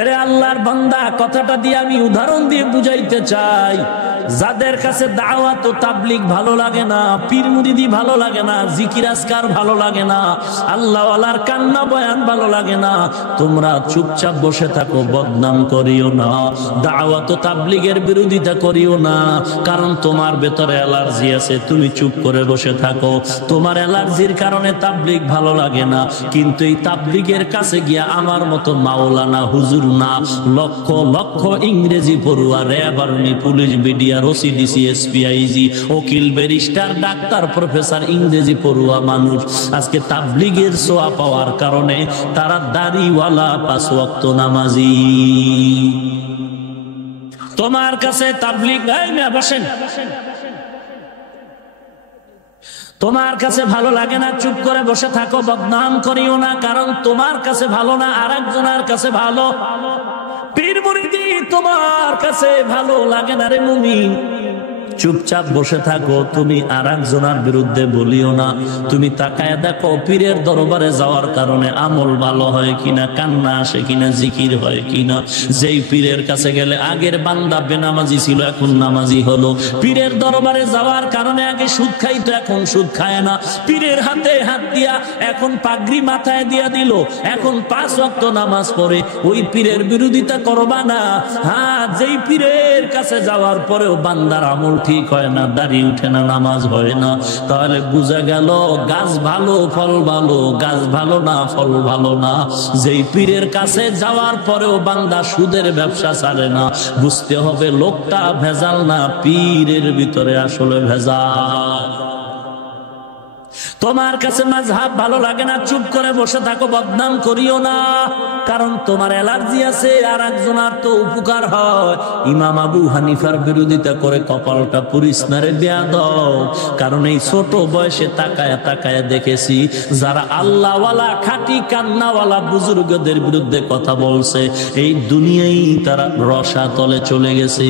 এরে আল্লাহর বান্দা, কথাটা দিয়ে আমি উদাহরণ দিয়ে বুঝাইতে চাই, যাদের কাছে দাওয়াত ও তাবলীগ ভালো লাগে না, পীর মুরিদি ভালো লাগে না, জিকির আজকার ভালো লাগে না, আল্লাহ ওয়ালার কান্না বয়ান ভালো লাগে না, তোমরা চুপচাপ বসে থাকো, বদনাম করিও না, দাওয়াত ও তাবলীগের বিরোধিতা করিও না, কারণ তোমার ভেতরে অ্যালার্জি আছে। তুমি চুপ করে বসে থাকো, তোমার অ্যালার্জির কারণে তাবলীগ ভালো লাগে না, কিন্তু এই তাবলীগের কাছে গিয়া আমার মতো মাওলানা, হুজুর না, লক্ষ লক্ষ ইংরেজি পড়ুয়া, RAB, army, police, BDR, OCDC, SPIG, উকিল, ব্যারিস্টার, ডাক্তার, প্রফেসর, ইংরেজি পড়ুয়া মানুষ আজকে তাবলীগের ছোঁয়া পাওয়ার কারণে তারা দাড়িওয়ালা, 5 ওয়াক্ত নামাজি। তোমার কাছে তাবলীগ বসেন, তোমার কাছে ভালো লাগে না, চুপ করে বসে থাকো, বদনাম করিও না, কারণ তোমার কাছে ভালো না, আর একজনের কাছে ভালো। পীর মুরিদি তোমার কাছে ভালো লাগে না রে মুমিন, চুপচাপ বসে থাকো, তুমি আর একজনের বিরুদ্ধে বলিও না। তুমি তাকায় দেখো, পীরের দরবারে যাওয়ার কারণে আমল ভালো হয় কিনা, কান্না আসে কিনা, জিকির হয় কিনা। যেই পীরের কাছে গেলে আগের বান্দা বেনামাজি ছিল, এখন নামাজি হলো। পীরের দরবারে যাওয়ার কারণে আগে সুদ খাইতো, এখন সুদ খায় না। পীরের হাতে হাত দিয়া এখন পাগড়ি মাথায় দিয়া দিল, এখন 5 ওয়াক্ত নামাজ পড়ে। ওই পীরের বিরোধিতা করবা না। হ্যাঁ, যেই পীরের কাছে যাওয়ার পরেও বান্দার আমল ঠিক হয় না, দাড়ি উঠে না, নামাজ হয় না, তাহলে বুঝা গেল গাছ ভালো ফল ভালো, গাছ ভালো না ফল ভালো না। যেই পীরের কাছে যাওয়ার পরেও বান্দা সুদের ব্যবসা ছাড়ে না, বুঝতে হবে লোকটা ভেজাল না, পীরের ভিতরে আসলে ভেজাল। তোমার কাছে মাযহাব ভালো লাগে না, চুপ করে বসে থাকো, বদনাম করিও না, কারণ তোমার অ্যালার্জি আছে, আর একজনের তো উপকার হয়। ইমাম আবু হানিফার বিরোধিতা করে কপালটা পুরিস না রে বেয়াদব, কারণ এই ছোট বয়সে তাকায়া তাকায়া দেখেছি যারা আল্লাহওয়ালা, খাঁটি কান্নাওয়ালা বুজুর্গদের বিরুদ্ধে কথা বলছে, এই দুনিয়ায় তারা রসাতলে চলে গেছে।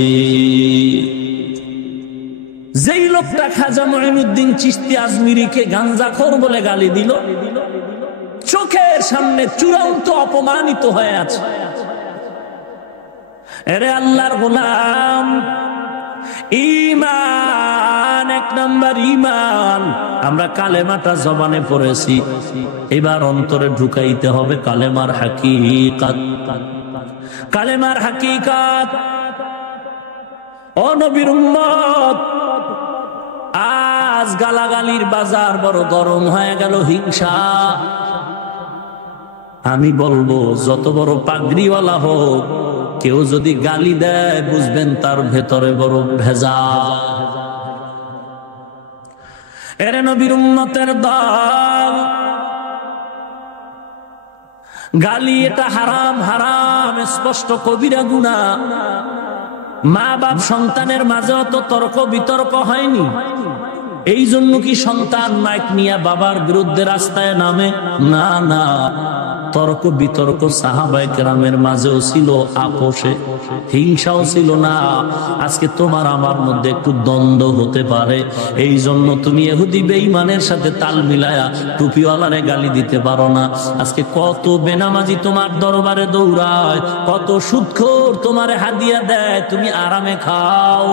যেই লোকটা খাজা মঈনুদ্দিন চিশতি আজমিরিকে গাঞ্জাখোর বলে গালি দিল, চোখের সামনে চূড়ান্ত অপমানিত হয়ে আছে। এরে আল্লাহর গোলাম, ঈমান 1 নাম্বার ঈমান। আমরা কালেমাটা জবানে পড়েছি, এবার অন্তরে ঢুকাইতে হবে কালেমার হাকিকাত। কালেমার হাকিকাত। ও নবীর উম্মত, আজ গালাগালির বাজার বড় গরম হয়ে গেল, হিংসা। আমি বলবো, যত বড় পাগড়িওয়ালা হোক, কেউ যদি গালি দেয় বুঝবেন তার ভেতরে বড় ভেজাল। এরে নবীর উম্মতের দল, গালি এটা হারাম, হারাম, স্পষ্ট কবিরা গুনাহ। মা বাপ সন্তানের মাঝে অত তর্ক বিতর্ক হয়নি, এই জন্য কি সন্তান মাইক নিয়ে বাবার বিরুদ্ধে রাস্তায় নামে? না না, তর্ক বিতর্ক সাহাবায়ে কেরামের মাঝেও ছিল, আপোষে, হিংসাও ছিল না। আজকে তোমার আমার মধ্যে একটু দ্বন্দ্ব হতে পারে, এই জন্য তুমি ইহুদি বেঈমানের সাথে তাল মিলায়া টুপিওয়ালারে গালি দিতে পারো না। আজকে কত বেনামাজি তোমার দরবারে দৌড়ায়, কত সুদখোর তোমারে হাদিয়া দেয়, তুমি আরামে খাও,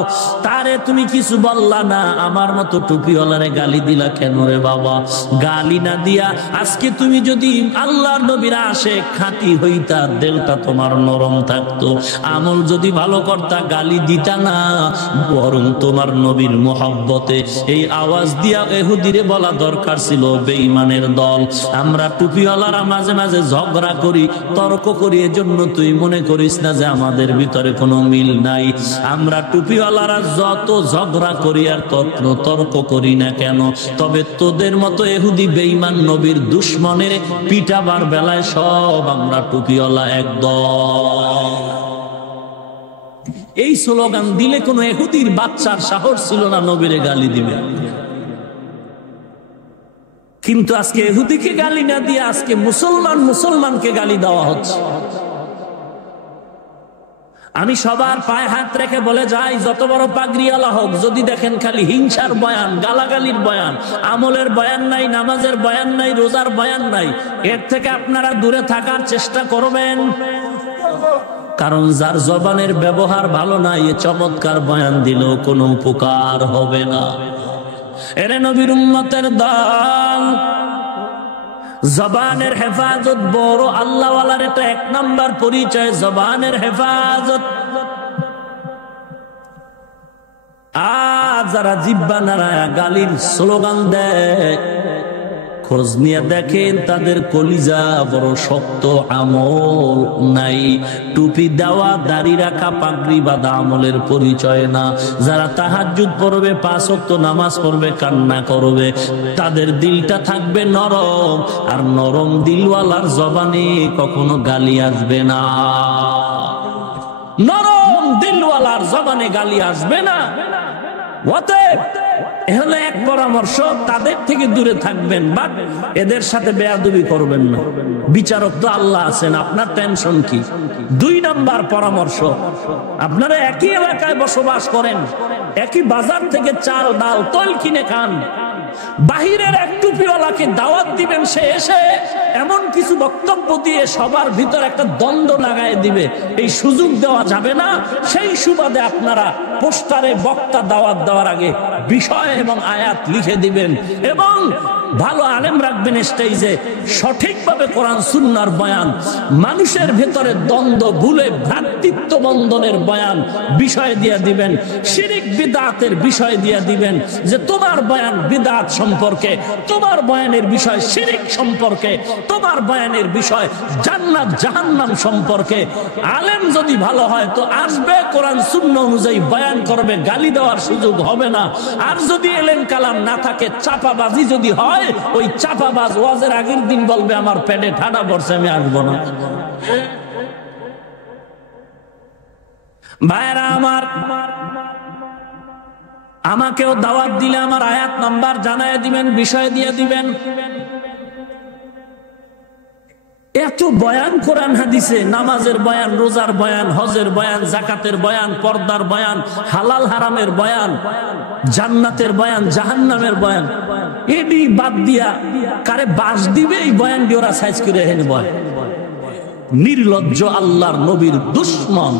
তারে তুমি কিছু বললা না। আমার মতো টুপিওয়ালারে গালি দিলা কেন রে বাবা? গালি না দিয়া আজকে তুমি যদি আল্লাহর নবী নবীর আশিক খাঁটি হইতা, দিলটা তোমার নরম থাকতো, আমল যদি ভালো করতা গালি দিতা না, বরং তোমার নবীর মোহাব্বতে এই আওয়াজ দিয়া ইহুদিরে বলা দরকার ছিল, বেঈমানের দল, আমরা টুপিওয়ালারা মাঝে মাঝে ঝগড়া করি, তর্ক করি, এজন্য তুই মনে করিস না যে আমাদের ভিতরে কোনো মিল নাই। আমরা টুপিওয়ালারা যত ঝগড়া করি আর তর্ক করি না কেন, তবে তোদের মতো ইহুদি বেঈমান নবীর দুশমনের পিটাবার বেলায় সব আমরা টুপিওয়ালা একদম। এই স্লোগান দিলে কোন ইহুদির বাচ্চার সাহস ছিল না নবীরে গালি দিবে। কিন্তু আজকে ইহুদিকে গালি না দিয়ে আজকে মুসলমানকে গালি দেওয়া হচ্ছে। আমি সবার পায়ে হাত রেখে বলে যাই, যত বড় পাগড়িওয়ালা হোক, যদি দেখেন খালি হিংসার বয়ান, গালাগালির বয়ান, আমলের বয়ান নাই, নামাজের বয়ান নাই, রোজার বয়ান নাই, এর থেকে আপনারা দূরে থাকার চেষ্টা করবেন। কারণ যার জবানের ব্যবহার ভালো নাই, এ চমৎকার বয়ান দিলেও কোনো উপকার হবে না। এরে নবীর উম্মতের দল, জবানের হেফাজত বড় আল্লাহওয়ালার এটা এক নাম্বার পরিচয়, জবানের হেফাজত। যারা জিহ্বা নাড়ায়া গালির স্লোগান দেয়, খোঁজ নিয়ে দেখেন তাদের কলিজা বড় শক্ত, আমল নাই। টুপি দেওয়া, দাড়ি রাখা, পাগড়ি বাঁধা আমলের পরিচয় না। যারা তাহাজ্জুদ পড়বে, 5 ওয়াক্ত নামাজ পড়বে, কান্না করবে, তাদের দিলটা থাকবে নরম, আর নরম দিলওয়ালার জবানে কখনো গালি আসবে না। নরম দিলওয়ালার জবানে গালি আসবে না। অতএব এহলে এক পরামর্শ, তাদের থেকে দূরে থাকবেন, বাট এদের সাথে বেয়াদবি করবেন না। বিচারক তো আল্লাহ আছেন, আপনার টেনশন কি? 2 নাম্বার পরামর্শ, আপনারা একই এলাকায় বসবাস করেন, একই বাজার থেকে চাল, ডাল, তৈল কিনে খান, বাহিরের এক টুপিওয়ালাকে দাওয়াত দিবেন, সে এসে এমন কিছু বক্তব্য দিয়ে সবার ভিতর একটা দ্বন্দ্ব লাগায় দিবে, এই সুযোগ দেওয়া যাবে না। সেই সুবাদে আপনারা পোস্টারে বক্তা দাওয়াত দেওয়ার আগে বিষয় এবং আয়াত লিখে দিবেন, এবং ভালো আলেম রাখবেন স্টেজে, সঠিকভাবে কোরআন সুন্নাহর বয়ান, মানুষের ভেতরে দ্বন্দ্ব ভুলে ভ্রাতৃত্ব বন্ধনের বয়ান বিষয় দিয়ে দিবেন, শিরিক বিদআতের বিষয় দিয়ে দিবেন, যে তোমার বয়ান বিদআত সম্পর্কে, তোমার বয়ানের বিষয় শিরিক সম্পর্কে, তোমার বয়ানের বিষয় জান্নাত জাহান্নাম সম্পর্কে। আলেম যদি ভালো হয় তো আসবে, কোরআন সুন্নাহ অনুযায়ী বয়ান করবে, গালি দেওয়ার সুযোগ হবে না। আর যদি এলেম কালাম না থাকে, চাপাবাজি যদি হয়, ওই চাপাবাজ ওয়াজের আগের দিন বলবে আমার পেটে ঠাডা পড়ছে, আমি আসবো না। ভাইরা আমার, আমাকেও দাওয়াত দিলে আমার আয়াত নাম্বার জানায় দিবেন, বিষয় দিয়ে দিবেন। এত বয়ান কোরআন হাদিসে, নামাজের বয়ান, রোজার বয়ান, হজের বয়ান, জাকাতের বয়ান, পর্দার বয়ান, হালাল হারামের বয়ান, জান্নাতের বয়ান, জাহান্নামের বয়ান, এডি বাদ দিয়া কারে বাস দিবে এই বয়ান দিয়ে ওরা সাইজ করে এনে বয়। নির্লজ্জ আল্লাহর নবীর দুশমন।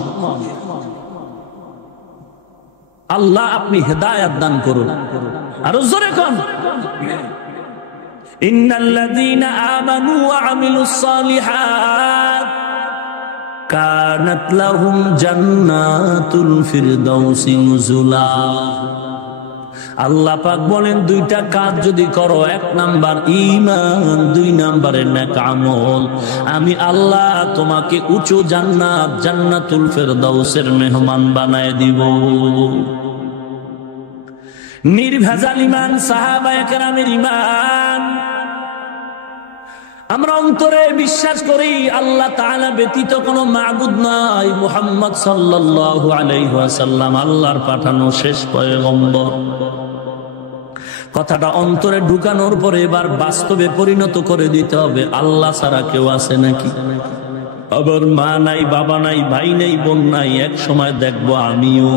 আল্লাহ আপনি হেদায়েত দান করুন। আর জোরে কোন, ইন্নাল্লাযীনা আমানু ওয়া আমিলুস সালিহাত কানাত লাহুম জান্নাতুল ফিরদাউসি নুজুলা। আল্লাহ পাক বলেন, 2টা কাজ যদি করো, 1 নাম্বার ঈমান, 2 নাম্বারে নেক আমল, আমি আল্লাহ তোমাকে উঁচু জান্নাত, জান্নাতুল ফিরদাউসের মেহমান বানায় দিব। নির্ভেজাল ঈমান, সাহাবায়ে কেরামের ঈমান। আমরা অন্তরে বিশ্বাস করি আল্লাহ তাআলা ব্যতীত কোনো মাবুদ নাই, মুহাম্মদ সাল্লাল্লাহু আলাইহি ওয়াসাল্লাম আল্লাহর পাঠানো শেষ পয়গম্বর। কথাটা অন্তরে ঢুকানোর পরে এবার বাস্তবে পরিণত করে দিতে হবে। আল্লাহ ছাড়া কেউ আছে নাকি? আবার মা নাই, বাবা নাই, ভাই নেই, বোন নাই, এক সময় দেখবো আমিও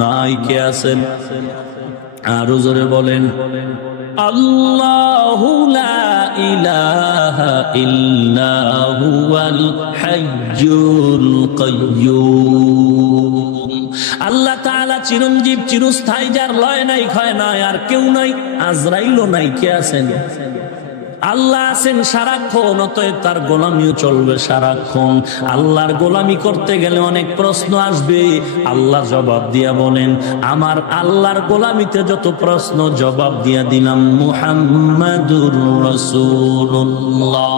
নাই। কে আছেন? আরো জোরে বলেন, আল্লাহু লা ইলাহা ইল্লা হুয়াল হাইয়্যুল কাইয়্যুম। আল্লাহ তাআলা চিরঞ্জীব, চিরস্থায়ী, যার লয় নাই, ক্ষয় নাই, আর কেউ নাই, আজরাইলও নাই। কে আছেন? আল্লাহ আছেন সারাক্ষণ, অতএব তার গোলামিও চলবে সারাক্ষণ। আল্লাহর গোলামি করতে গেলে অনেক প্রশ্ন আসবে, আল্লাহ জবাব দিয়া বলেন, আমার আল্লাহর গোলামিতে যত প্রশ্ন জবাব দিয়া দিলাম মুহাম্মাদুর রাসূলুল্লাহ।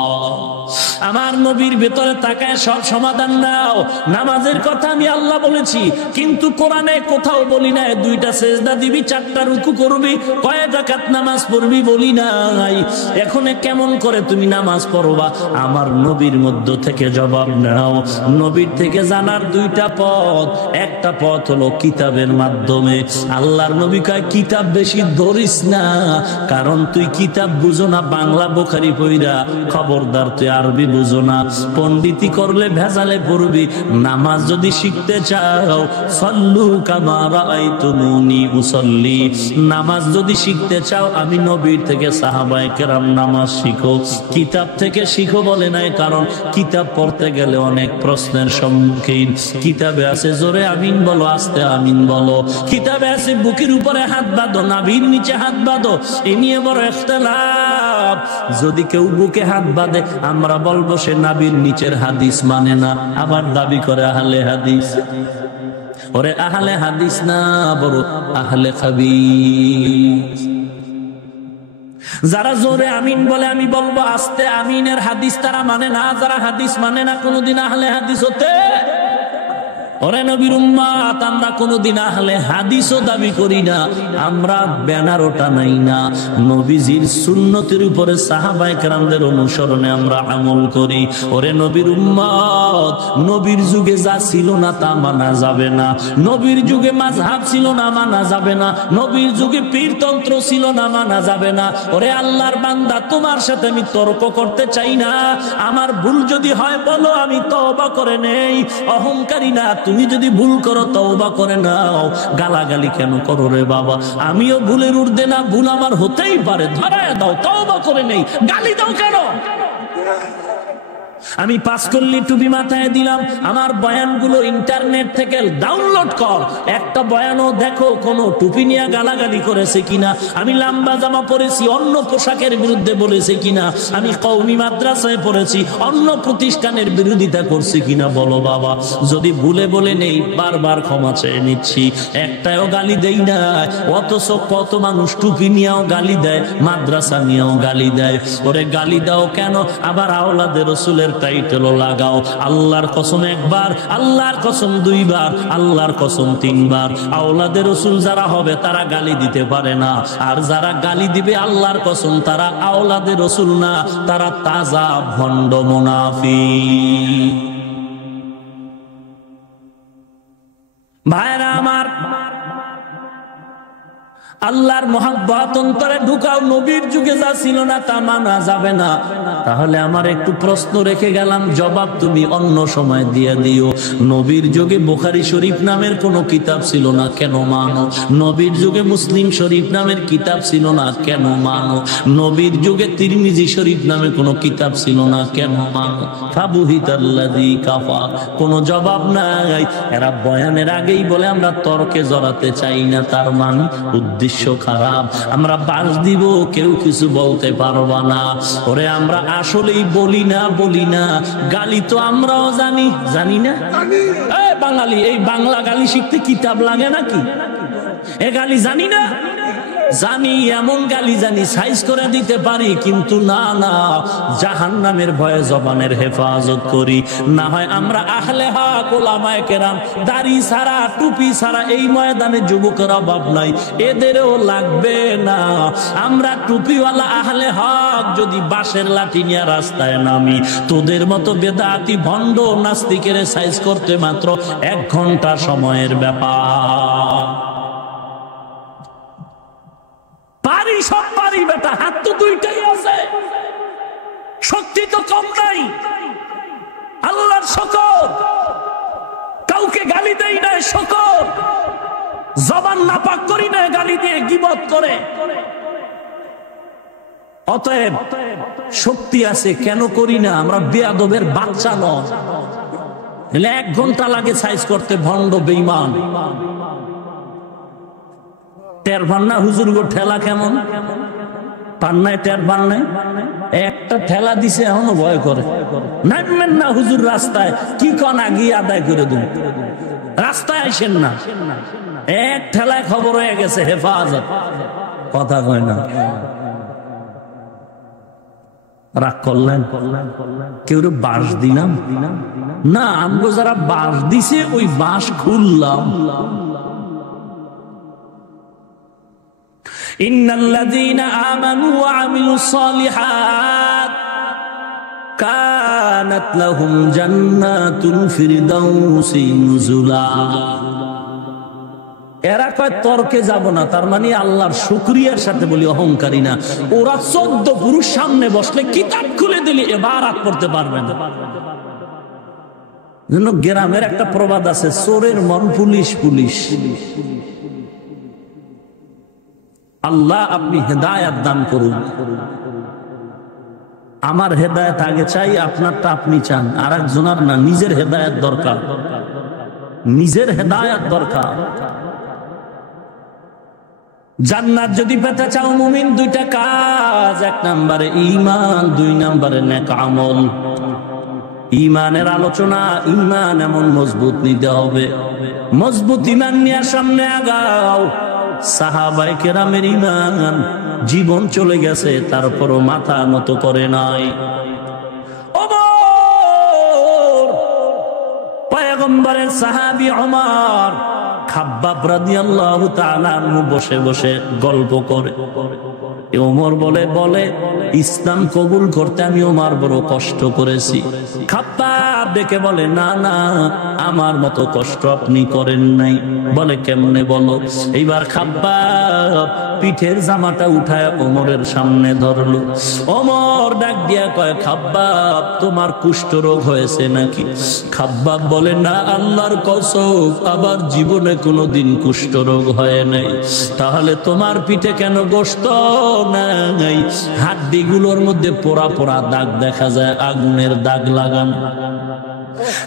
আমার নবীর ভেতরে তাকায় সব সমাধান নাও। নামাজের কথা আমি আল্লাহ বলেছি, কিন্তু কোরআনে কোথাও বলি না 2টা সেজদা দিবি, 4টা রুকু করবি, কয় রাকাত নামাজ পড়বি বলি নাই। এখন কেমন করে তুমি নামাজ পড়বা? আমার নবীর মধ্য থেকে জবাব নাও। নবীর থেকে জানার 2টা পথ, একটা পথ হলো কিতাবের মাধ্যমে। আল্লাহর নবী কয় কিতাব বেশি ধরিস না, কারণ তুই কিতাব বুঝো না, বাংলা বুখারী পড়া, খবরদার তুই আরবি বুঝো না, পণ্ডিতি করলে ভেজালে পড়বি। নামাজ যদি শিখতে চাও, সাল্লু কামা রাআইতুমুনি উসাল্লি, নামাজ যদি শিখতে চাও আমি নবীর থেকে সাহাবায়ে কেরাম নামাজ শিখো, কিতাব থেকে শিখো বলে নাই, কারণ কিতাব পড়তে গেলে অনেক প্রশ্নের সম্মুখীন। কিতাবে আছে জোরে আমিন বলো, আস্তে আমিন বলো, কিতাবে আছে বুকের উপরে হাত বাঁধো, নাভির নিচে হাত বাঁধো, এ নিয়ে বড় ইখতিলাফ। যদি কেউ বুকে হাত বাঁধে আমরা বলবো সে নাভির নিচের হাদিস মানে না, আবার দাবি করে আহলে হাদিস। ওরে আহলে হাদিস না, বড় আহলে হাদিস। যারা জোরে আমিন বলে আমি বলবো আস্তে আমিনের হাদিস তারা মানে না, যারা হাদিস মানে না কোনদিন আহলে হাদিস হতে। ওরে নবীর উম্মত, আমরা কোনদিন আহলে হাদিসও দাবি করি না, আমরা ব্যানারও টানাই না, নবীজির সুন্নতের উপরে সাহাবায়ে কেরামদের অনুসরণে আমরা আমল করি। ওরে নবীর উম্মত, নবীর যুগে যা ছিল না তা মানা যাবে না, নবীর যুগে মাযহাব ছিল না মানা যাবে না, নবীর যুগে পীরতন্ত্র ছিল না মানা যাবে না। ওরে আল্লাহর বান্দা, তোমার সাথে আমি তর্ক করতে চাই না, আমার ভুল যদি হয় বলো, আমি তওবা করে নেই, অহংকারী না। তুমি যদি ভুল করো তওবা করে নাও, গালাগালি কেন করো রে বাবা? আমিও ভুলের ঊর্ধ্বে না, ভুল আমার হতেই পারে, ধরায় দাও, তওবা করে নেই, গালি দাও কেন? আমি পাস করলি টুপি মাথায় দিলাম, আমার বয়ানগুলো ইন্টারনেট থেকে ডাউনলোড কর, একটা বয়ানও দেখো কোন টুপি নিয়ে গালাগালি করেছে কিনা, আমি লম্বা জামা পরেছি অন্য পোশাকের বিরুদ্ধে বলেছে কিনা, আমি কওমি মাদ্রাসায় পড়েছি অন্য প্রতিষ্ঠানের বিরোধিতা করছি কিনা বলো বাবা। যদি ভুলে বলে নেই, বারবার ক্ষমা চেয়ে নিচ্ছি, একটাও গালি দেই না। অথচ কত মানুষ টুপি নিয়েও গালি দেয়, মাদ্রাসা নিয়েও গালি দেয়। ওরে গালি দাও কেন? আবার আওলাদে রাসূলের টাইটেলও লাগাও। আল্লাহর কসম একবার, আল্লাহর কসম 2 বার, আল্লাহর কসম 3 বার। আওলাদে রাসূল যারা হবে তারা গালি দিতে পারে না, আর যারা গালি দিবে আল্লাহর কসম তারা আওলাদে রাসূল না, তারা তাজা ভণ্ড মুনাফিক। ভাইরা আমার, আল্লাহর মহব্বত অন্তরে ঢুকাও। নবীর যুগে যা ছিল না তা মানা যাবে না। তাহলে আমার একটু প্রশ্ন রেখে গেলাম, জবাব তুমি অন্য সময় দিয়ে দিও। নবীর যুগে বুখারী শরীফ নামের কোনো কিতাব ছিল না, কেন মানো? নবীর যুগে মুসলিম শরীফ নামের কিতাব ছিল না, কেন মানো? নবীর যুগে তিরমিজি শরীফ নামে কোনো কিতাব ছিল না, কেন মানো? ফাবুহিতাল্লাযী কাফার। কোনো জবাব নাই। এরা বয়ানের আগেই বলে আমরা তর্কে জড়াতে চাই না, তার মানে উদ্দেশ্য খারাপ। আমরা বাস দিব, কেউ কিছু বলতে পারবা না। ওরে আমরা আসলেই বলি না, গালি তো আমরাও জানি না। বাঙালি, এই বাংলা গালি শিখতে কিতাব লাগে নাকি? এ গালি জানি না, জানি, এমন গালি জানি, সাইজ করে দিতে পারি, কিন্তু না, জাহান্নামের ভয়ে জবানের হেফাজত করি। না হয় আমরা আহলে হক উলামায়ে কেরাম দাড়ি ছাড়া টুপি ছাড়া এই ময়দানে যুবকের অভাব নাই, এদেরও লাগবে না। আমরা টুপিওয়ালা আহলে হক যদি বাঁশের লাঠি নিয়ে রাস্তায় নামি, তোদের মতো বেদাতি ভণ্ড নাস্তিকের সাইজ করতে মাত্র 1 ঘন্টা সময়ের ব্যাপার। পারি, সব পারি বেটা, হাত তো 2টাই আছে, শক্তি তো কম নাই। আল্লাহর শকর, কাউকে গালি দেই না, শকর, জবান নাপাক করি না গালি দিয়ে, গীবত করে। অতএব শক্তি আছে, কেন করি না? আমরা বেয়াদবের বাচ্চা নয়। 1 ঘন্টা লাগে সাইজ করতে, ভণ্ড বেঈমান। টের পান না হুজুর গো ঠেলা কেমন? পান নাই, টের পান নাই? একটা ঠেলা দিছে এখনো ভয় করে, নামবেন না হুজুর রাস্তায়, কি কন আগে আদায় করে দেব, রাস্তায় আসেন না। এক ঠেলায় খবর হয়ে গেছে হেফাজত, কথা কয় না। রাগ করলেন, কেউ বাঁশ দিলাম না, আমগো যারা বাঁশ দিছে ওই বাঁশ খুললাম। ইন্নাল্লাযীনা আমানু ওয়া আমিলুস সালিহাত কানাত লাহুম জান্নাতুল ফিরদাউসি নুজুলা। এরা কয় তর্কে যাব না, তার মানে আল্লাহর শুকরিয়ার সাথে বলি, অহংকারী না। ওরা 14 পুরুষ সামনে বসলে কিতাব খুলে দিলে এবার আর পড়তে পারবে না। জন্য গ্রামের একটা প্রবাদ আছে, চোরের মন পুলিশ পুলিশ। আল্লাহ আপনি হেদায়েত দান করুন। আমার হেদায়েত আগে চাই, আপনারটা আপনি চান, আর একজনের না। নিজের হেদায়েত দরকার, নিজের হেদায়েত দরকার। জান্নাত যদি পেতে চাও মুমিন, দুইটা কাজ, 1 নম্বরে ঈমান, 2 নম্বরে নেক আমল। ঈমানের আলোচনা, ঈমান এমন মজবুত নিতে হবে, মজবুত ঈমান নিয়ে সামনে আগাও। সাহাবায়ে কেরামের ঈমান, জীবন চলে গেছে তারপরও মাথা নত করে নাই। ওমর, পয়গম্বরের সাহাবী ওমর, খাব্বাব রাদিয়াল্লাহু তাআলা আনহু বসে বসে গল্প করে। ওমর বলে ইসলাম কবুল করতে আমি ওমর বড় কষ্ট করেছি। খাব্বাব ডেকে বলে, না না, আমার মতো কষ্ট আপনি করেন নাই। বলে কেমনে বলো? এইবার খাব্বাব পিঠের জামাটা উঠায় ওমরের সামনে ধরলো। ওমর ডাক দিয়া কয়, খাব্বাব তোমার কুষ্ঠ রোগ হয়েছে নাকি? খাব্বাব বলে, না আল্লাহর কসম, আবার জীবনে কোনোদিন কুষ্ঠ রোগ হয় নাই। তাহলে তোমার পিঠে কেন গোশত নাই? হাড্ডিগুলোর মধ্যে পোড়া পোড়া দাগ দেখা যায়, আগুনের দাগ লাগানো।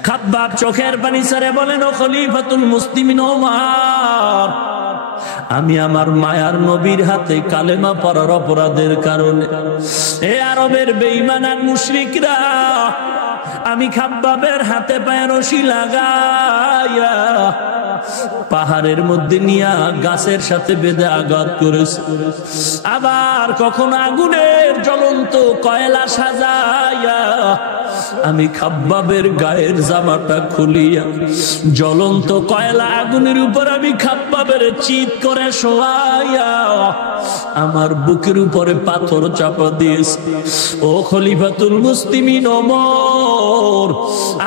খাব্বাব চোখের পানি ছেড়ে বলেন, ও খলিফাতুল মুসলিমিন ওমর, আমি আমার মায়ার নবীর হাতে কালেমা পড়ার অপরাধের কারণে এ আরবের বেঈমান আর মুশরিকরা আমি খাব্বাবের হাতে পায়ে রশি লাগাইয়া পাহাড়ের মধ্যে নিয়া গাছের সাথে বেঁধে আঘাত করেছে। আবার কখনো আগুনের জ্বলন্ত কয়লা সাজাইয়া আমি খাব্বাবের গায়ের জামাটা খুলিয়া জ্বলন্ত কয়লা আগুনের উপর আমি খাব্বাবের চিৎ করে শোয়াইয়া আমার বুকের উপরে পাথর চাপা দিয়েছে। ও খলিফাতুল মুসলিমিন ওমর,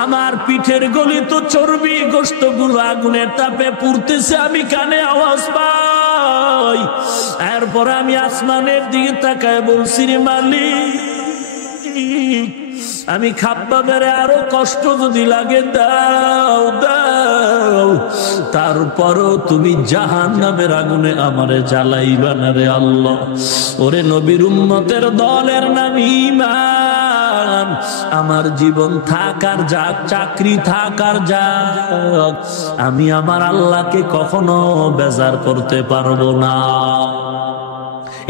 আমার পিঠের গলিত চর্বি গোশত গুলো আগুনের তাপে পুড়তেছে, আমি কানে আওয়াজ পাই। এরপর আমি আসমানের দিকে তাকায় বলছি, রে মালিক, আমি খাব্বাবের আরো কষ্ট যদি লাগে দাও দাও, তারপরও তুমি জাহান্নামের আগুনে আমারে জ্বালাইবা না রে আল্লাহ। ওরে নবীর উম্মতের দলের নাম ঈমান। আমার জীবন থাকার যাক, চাকরি থাকার যাক, আমি আমার আল্লাহকে কখনো বেজার করতে পারবো না।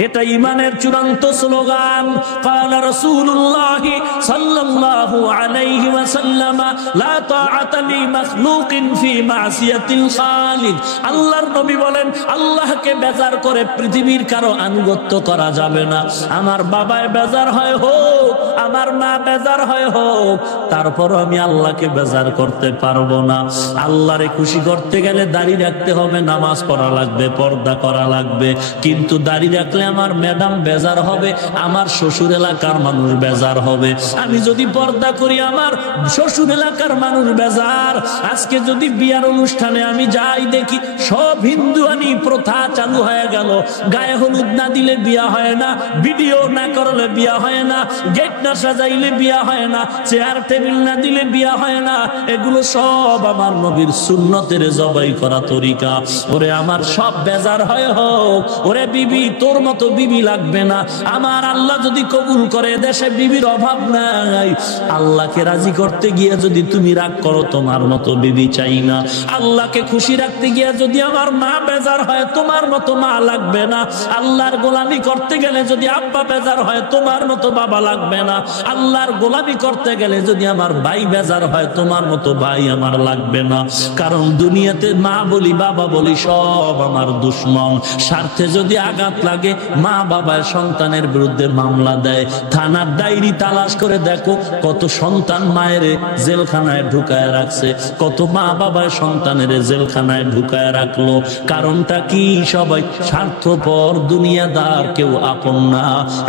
এটা ঈমানের চূড়ান্ত স্লোগান। قال رسول الله صلى الله عليه وسلم لا طاعة لمخلوق في معصية الخالق। আল্লাহর নবী বলেন, আল্লাহকে বেজার করে পৃথিবীর কারো আনুগত্য করা যাবে না। আমার বাবায় বেজার হয় হোক, আমার মা বেজার হয় হোক, তারপরও আমি আল্লাহকে বেজার করতে পারবো না। আল্লাহরে খুশি করতে গেলে দাড়ি রাখতে হবে, নামাজ পড়া লাগবে, পর্দা করা লাগবে। কিন্তু দাড়ি রাখলে আমার ম্যাডাম বেজার হবে, আমার শ্বশুর এলাকার মানুষ বেজার হবে। আমি যদি পর্দা করি আমার শ্বশুর এলাকার মানুষ বেজার। আজকে যদি বিয়ার অনুষ্ঠানে আমি যাই দেখি সব হিন্দুয়ানি প্রথা চালু হয়ে গেল। গায়ে হলুদ না দিলে বিয়া হয় না, ভিডিও না করলে বিয়া হয় না, গেট না সাজাইলে বিয়া হয় না, চেয়ার টেবিল না দিলে বিয়া হয় না। এগুলো সব আমার নবীর সুন্নতের জবাই করা তরিকা। ওরে আমার সব বেজার হয় হোক। ওরে বিবি, তোর মতো বিবি লাগবে না। আমার আল্লাহ যদি কবুল করে, দেশে বিবির অভাব নাই। আল্লাহকে রাজি করতে গিয়ে যদি তুমি রাগ করো, তোমার মতো বিবি চাই না। আল্লাহকে খুশি রাখতে গিয়ে যদি আমার মা বেজার হয়, তোমার মতো মা লাগবে না। আল্লাহর গোলামি করতে গেলে যদি আব্বা বেজার হয়, তোমার মতো বাবা লাগবে না। আল্লাহর গোলামি করতে গেলে যদি আমার ভাই বেজার হয়, তোমার মতো ভাই আমার লাগবে না। কারণ দুনিয়াতে মা বলি বাবা বলি সব আমার দুশ্মন। স্বার্থে যদি আঘাত লাগে, মা বাবার সন্তানের বিরুদ্ধে মামলা দেয়। থানার ডায়েরি তালাশ করে দেখো, কত সন্তান মায়ের জেলখানায় ঢুকায় রাখছে, কত মা বাবার সন্তানের জেলখানায় ঢুকায় রাখলো। কারণটা কি? সবাই স্বার্থপর, দুনিয়াদার, কেউ আপন না।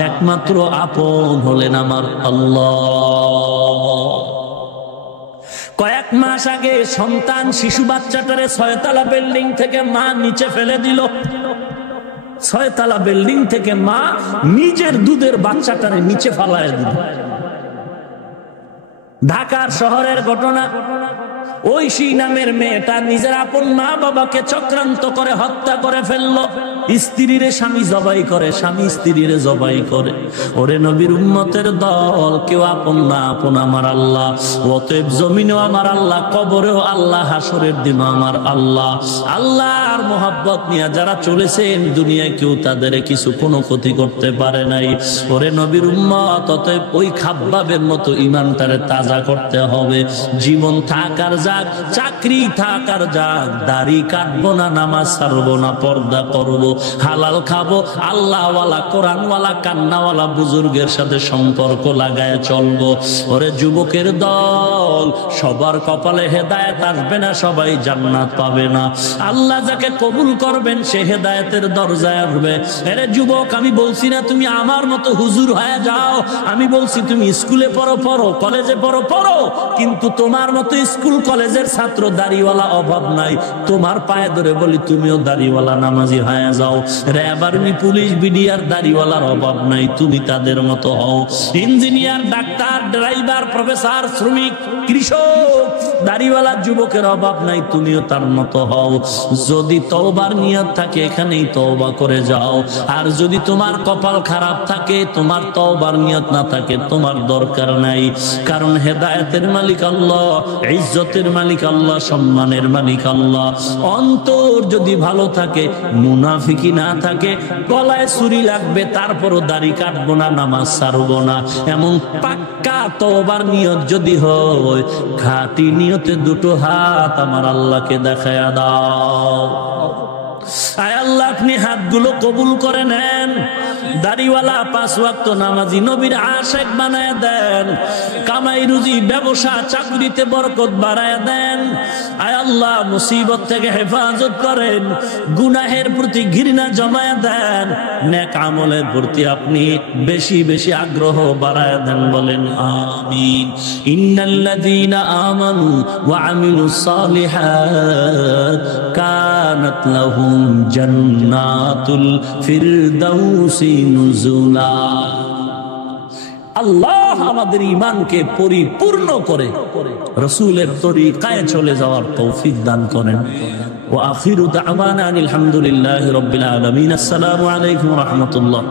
একমাত্র আপন হলেন আমার আল্লাহ। কয়েক মাস আগে সন্তান শিশু বাচ্চাটারে 6 তলা বিল্ডিং থেকে মা নিচে ফেলে দিল। 6 তলা বিল্ডিং থেকে মা নিজের দুধের বাচ্চাটারে নিচে ফালায় দিল। ঢাকার শহরের ঘটনা। ঐশী নামের মেয়েটা নিজের আপন মা বাবাকে চক্রান্ত করে হত্যা করে ফেললো। স্ত্রীরে স্বামী জবাই করে, স্বামী স্ত্রীরে জবাই করে। ওরে নবীর উম্মতের দল, কেউ আপন না, আপন আমার আল্লাহ। অতএব জমিনেও আমার আল্লাহ, কবরেও আল্লাহ, হাসরের দিনও আমার আল্লাহ। আল্লাহর মোহাব্বত নিয়ে যারা চলেছেন দুনিয়ায়, কেউ তাদের কিছু কোনো ক্ষতি করতে পারে নাই। ওরে নবীর উম্মত, অতএব ওই খাব্বাবের মতো ইমানটারে তাজা করতে হবে। জীবন থাকার যাক, চাকরি থাকার যাক, দাড়ি কাটবো না, নামাজ ছাড়বো না, পর্দা করবো, হালাল খাবো, আল্লাহওয়ালা, কোরআনওয়ালা, কান্নাওয়ালা বুজুর্গের সাথে সম্পর্ক লাগায় চলবো। ওরে যুবকের দল, সবার কপালে হেদায়েত আসবে না, সবাই জান্নাত পাবে না। আল্লাহ যাকে কবুল করবেন সে হেদায়েতের দরজায় আসবে। আরে যুবক, আমি বলছি না তুমি আমার মতো হুজুর হয়ে যাও, আমি বলছি তুমি স্কুলে পড়ো, কলেজে পড়ো, কিন্তু তোমার মতো স্কুল কলেজের ছাত্র দাড়িওয়ালা অভাব নাই। তোমার পায়ে ধরে বলি তুমিও দাড়িওয়ালা নামাজি হয়ে যাও। র্যাব, আর্মি, পুলিশ, বিডিআর দাড়িওয়ালার অভাব নাই, তুমি তাদের মতো হও। ইঞ্জিনিয়ার, ডাক্তার, ড্রাইভার, প্রফেসর, শ্রমিক, কৃষক, দাড়িওয়ালা যুবকের অভাব নাই, তুমিও তার মতো হও। যদি তওবার নিয়ত থাকে এখানেই তওবা করে যাও। আর যদি তোমার কপাল খারাপ থাকে, তোমার তওবার নিয়ত না থাকে, তোমার দরকার নাই। কারণ হেদায়েতের মালিক আল্লাহ, ইজ্জতের মালিক আল্লাহ, সম্মানের মালিক আল্লাহ। অন্তর যদি ভালো থাকে, মুনাফিকি না থাকে, গলায় ছুরি লাগবে তারপরও দাড়ি কাটবো না, নামাজ ছাড়বো না, এমন পাক্কা তওবার নিয়ত যদি হয়, খাঁটি নিয়তে দুটো হাত আমার আল্লাহকে দেখায়া দাও। আয় আল্লাহ, আপনি হাতগুলো কবুল করে নেন। দাড়িওয়ালা 5 ওয়াক্ত নামাজি নবীর আশিক বানায় দেন। কামাই রুজি, ব্যবসা, চাকরিতে বরকত বাড়ায় দেন। আয় আল্লাহ, মুসিবত থেকে হেফাজত করেন। গুনাহের প্রতি ঘৃণা জমায় দেন। নেক আমলের প্রতি আপনি বেশি বেশি আগ্রহ বাড়ায় দেন। বলেন আমিন। ইন্নাল্লাযীনা আমানু ওয়া আমিলুস সালিহাত কানাত লাহুম জান্নাতুল ফিরদাউসি নুজুলা। আল্লাহ আমাদের ঈমানকে পরিপূর্ণ করে রাসূলের তরিকায় চলে যাওয়ার তৌফিক দান করেন। ওয়া আখিরু দাওয়ানা আলহামদুলিল্লাহি রাব্বিল আলামিন। আসসালামু আলাইকুম ওয়া রাহমাতুল্লাহ।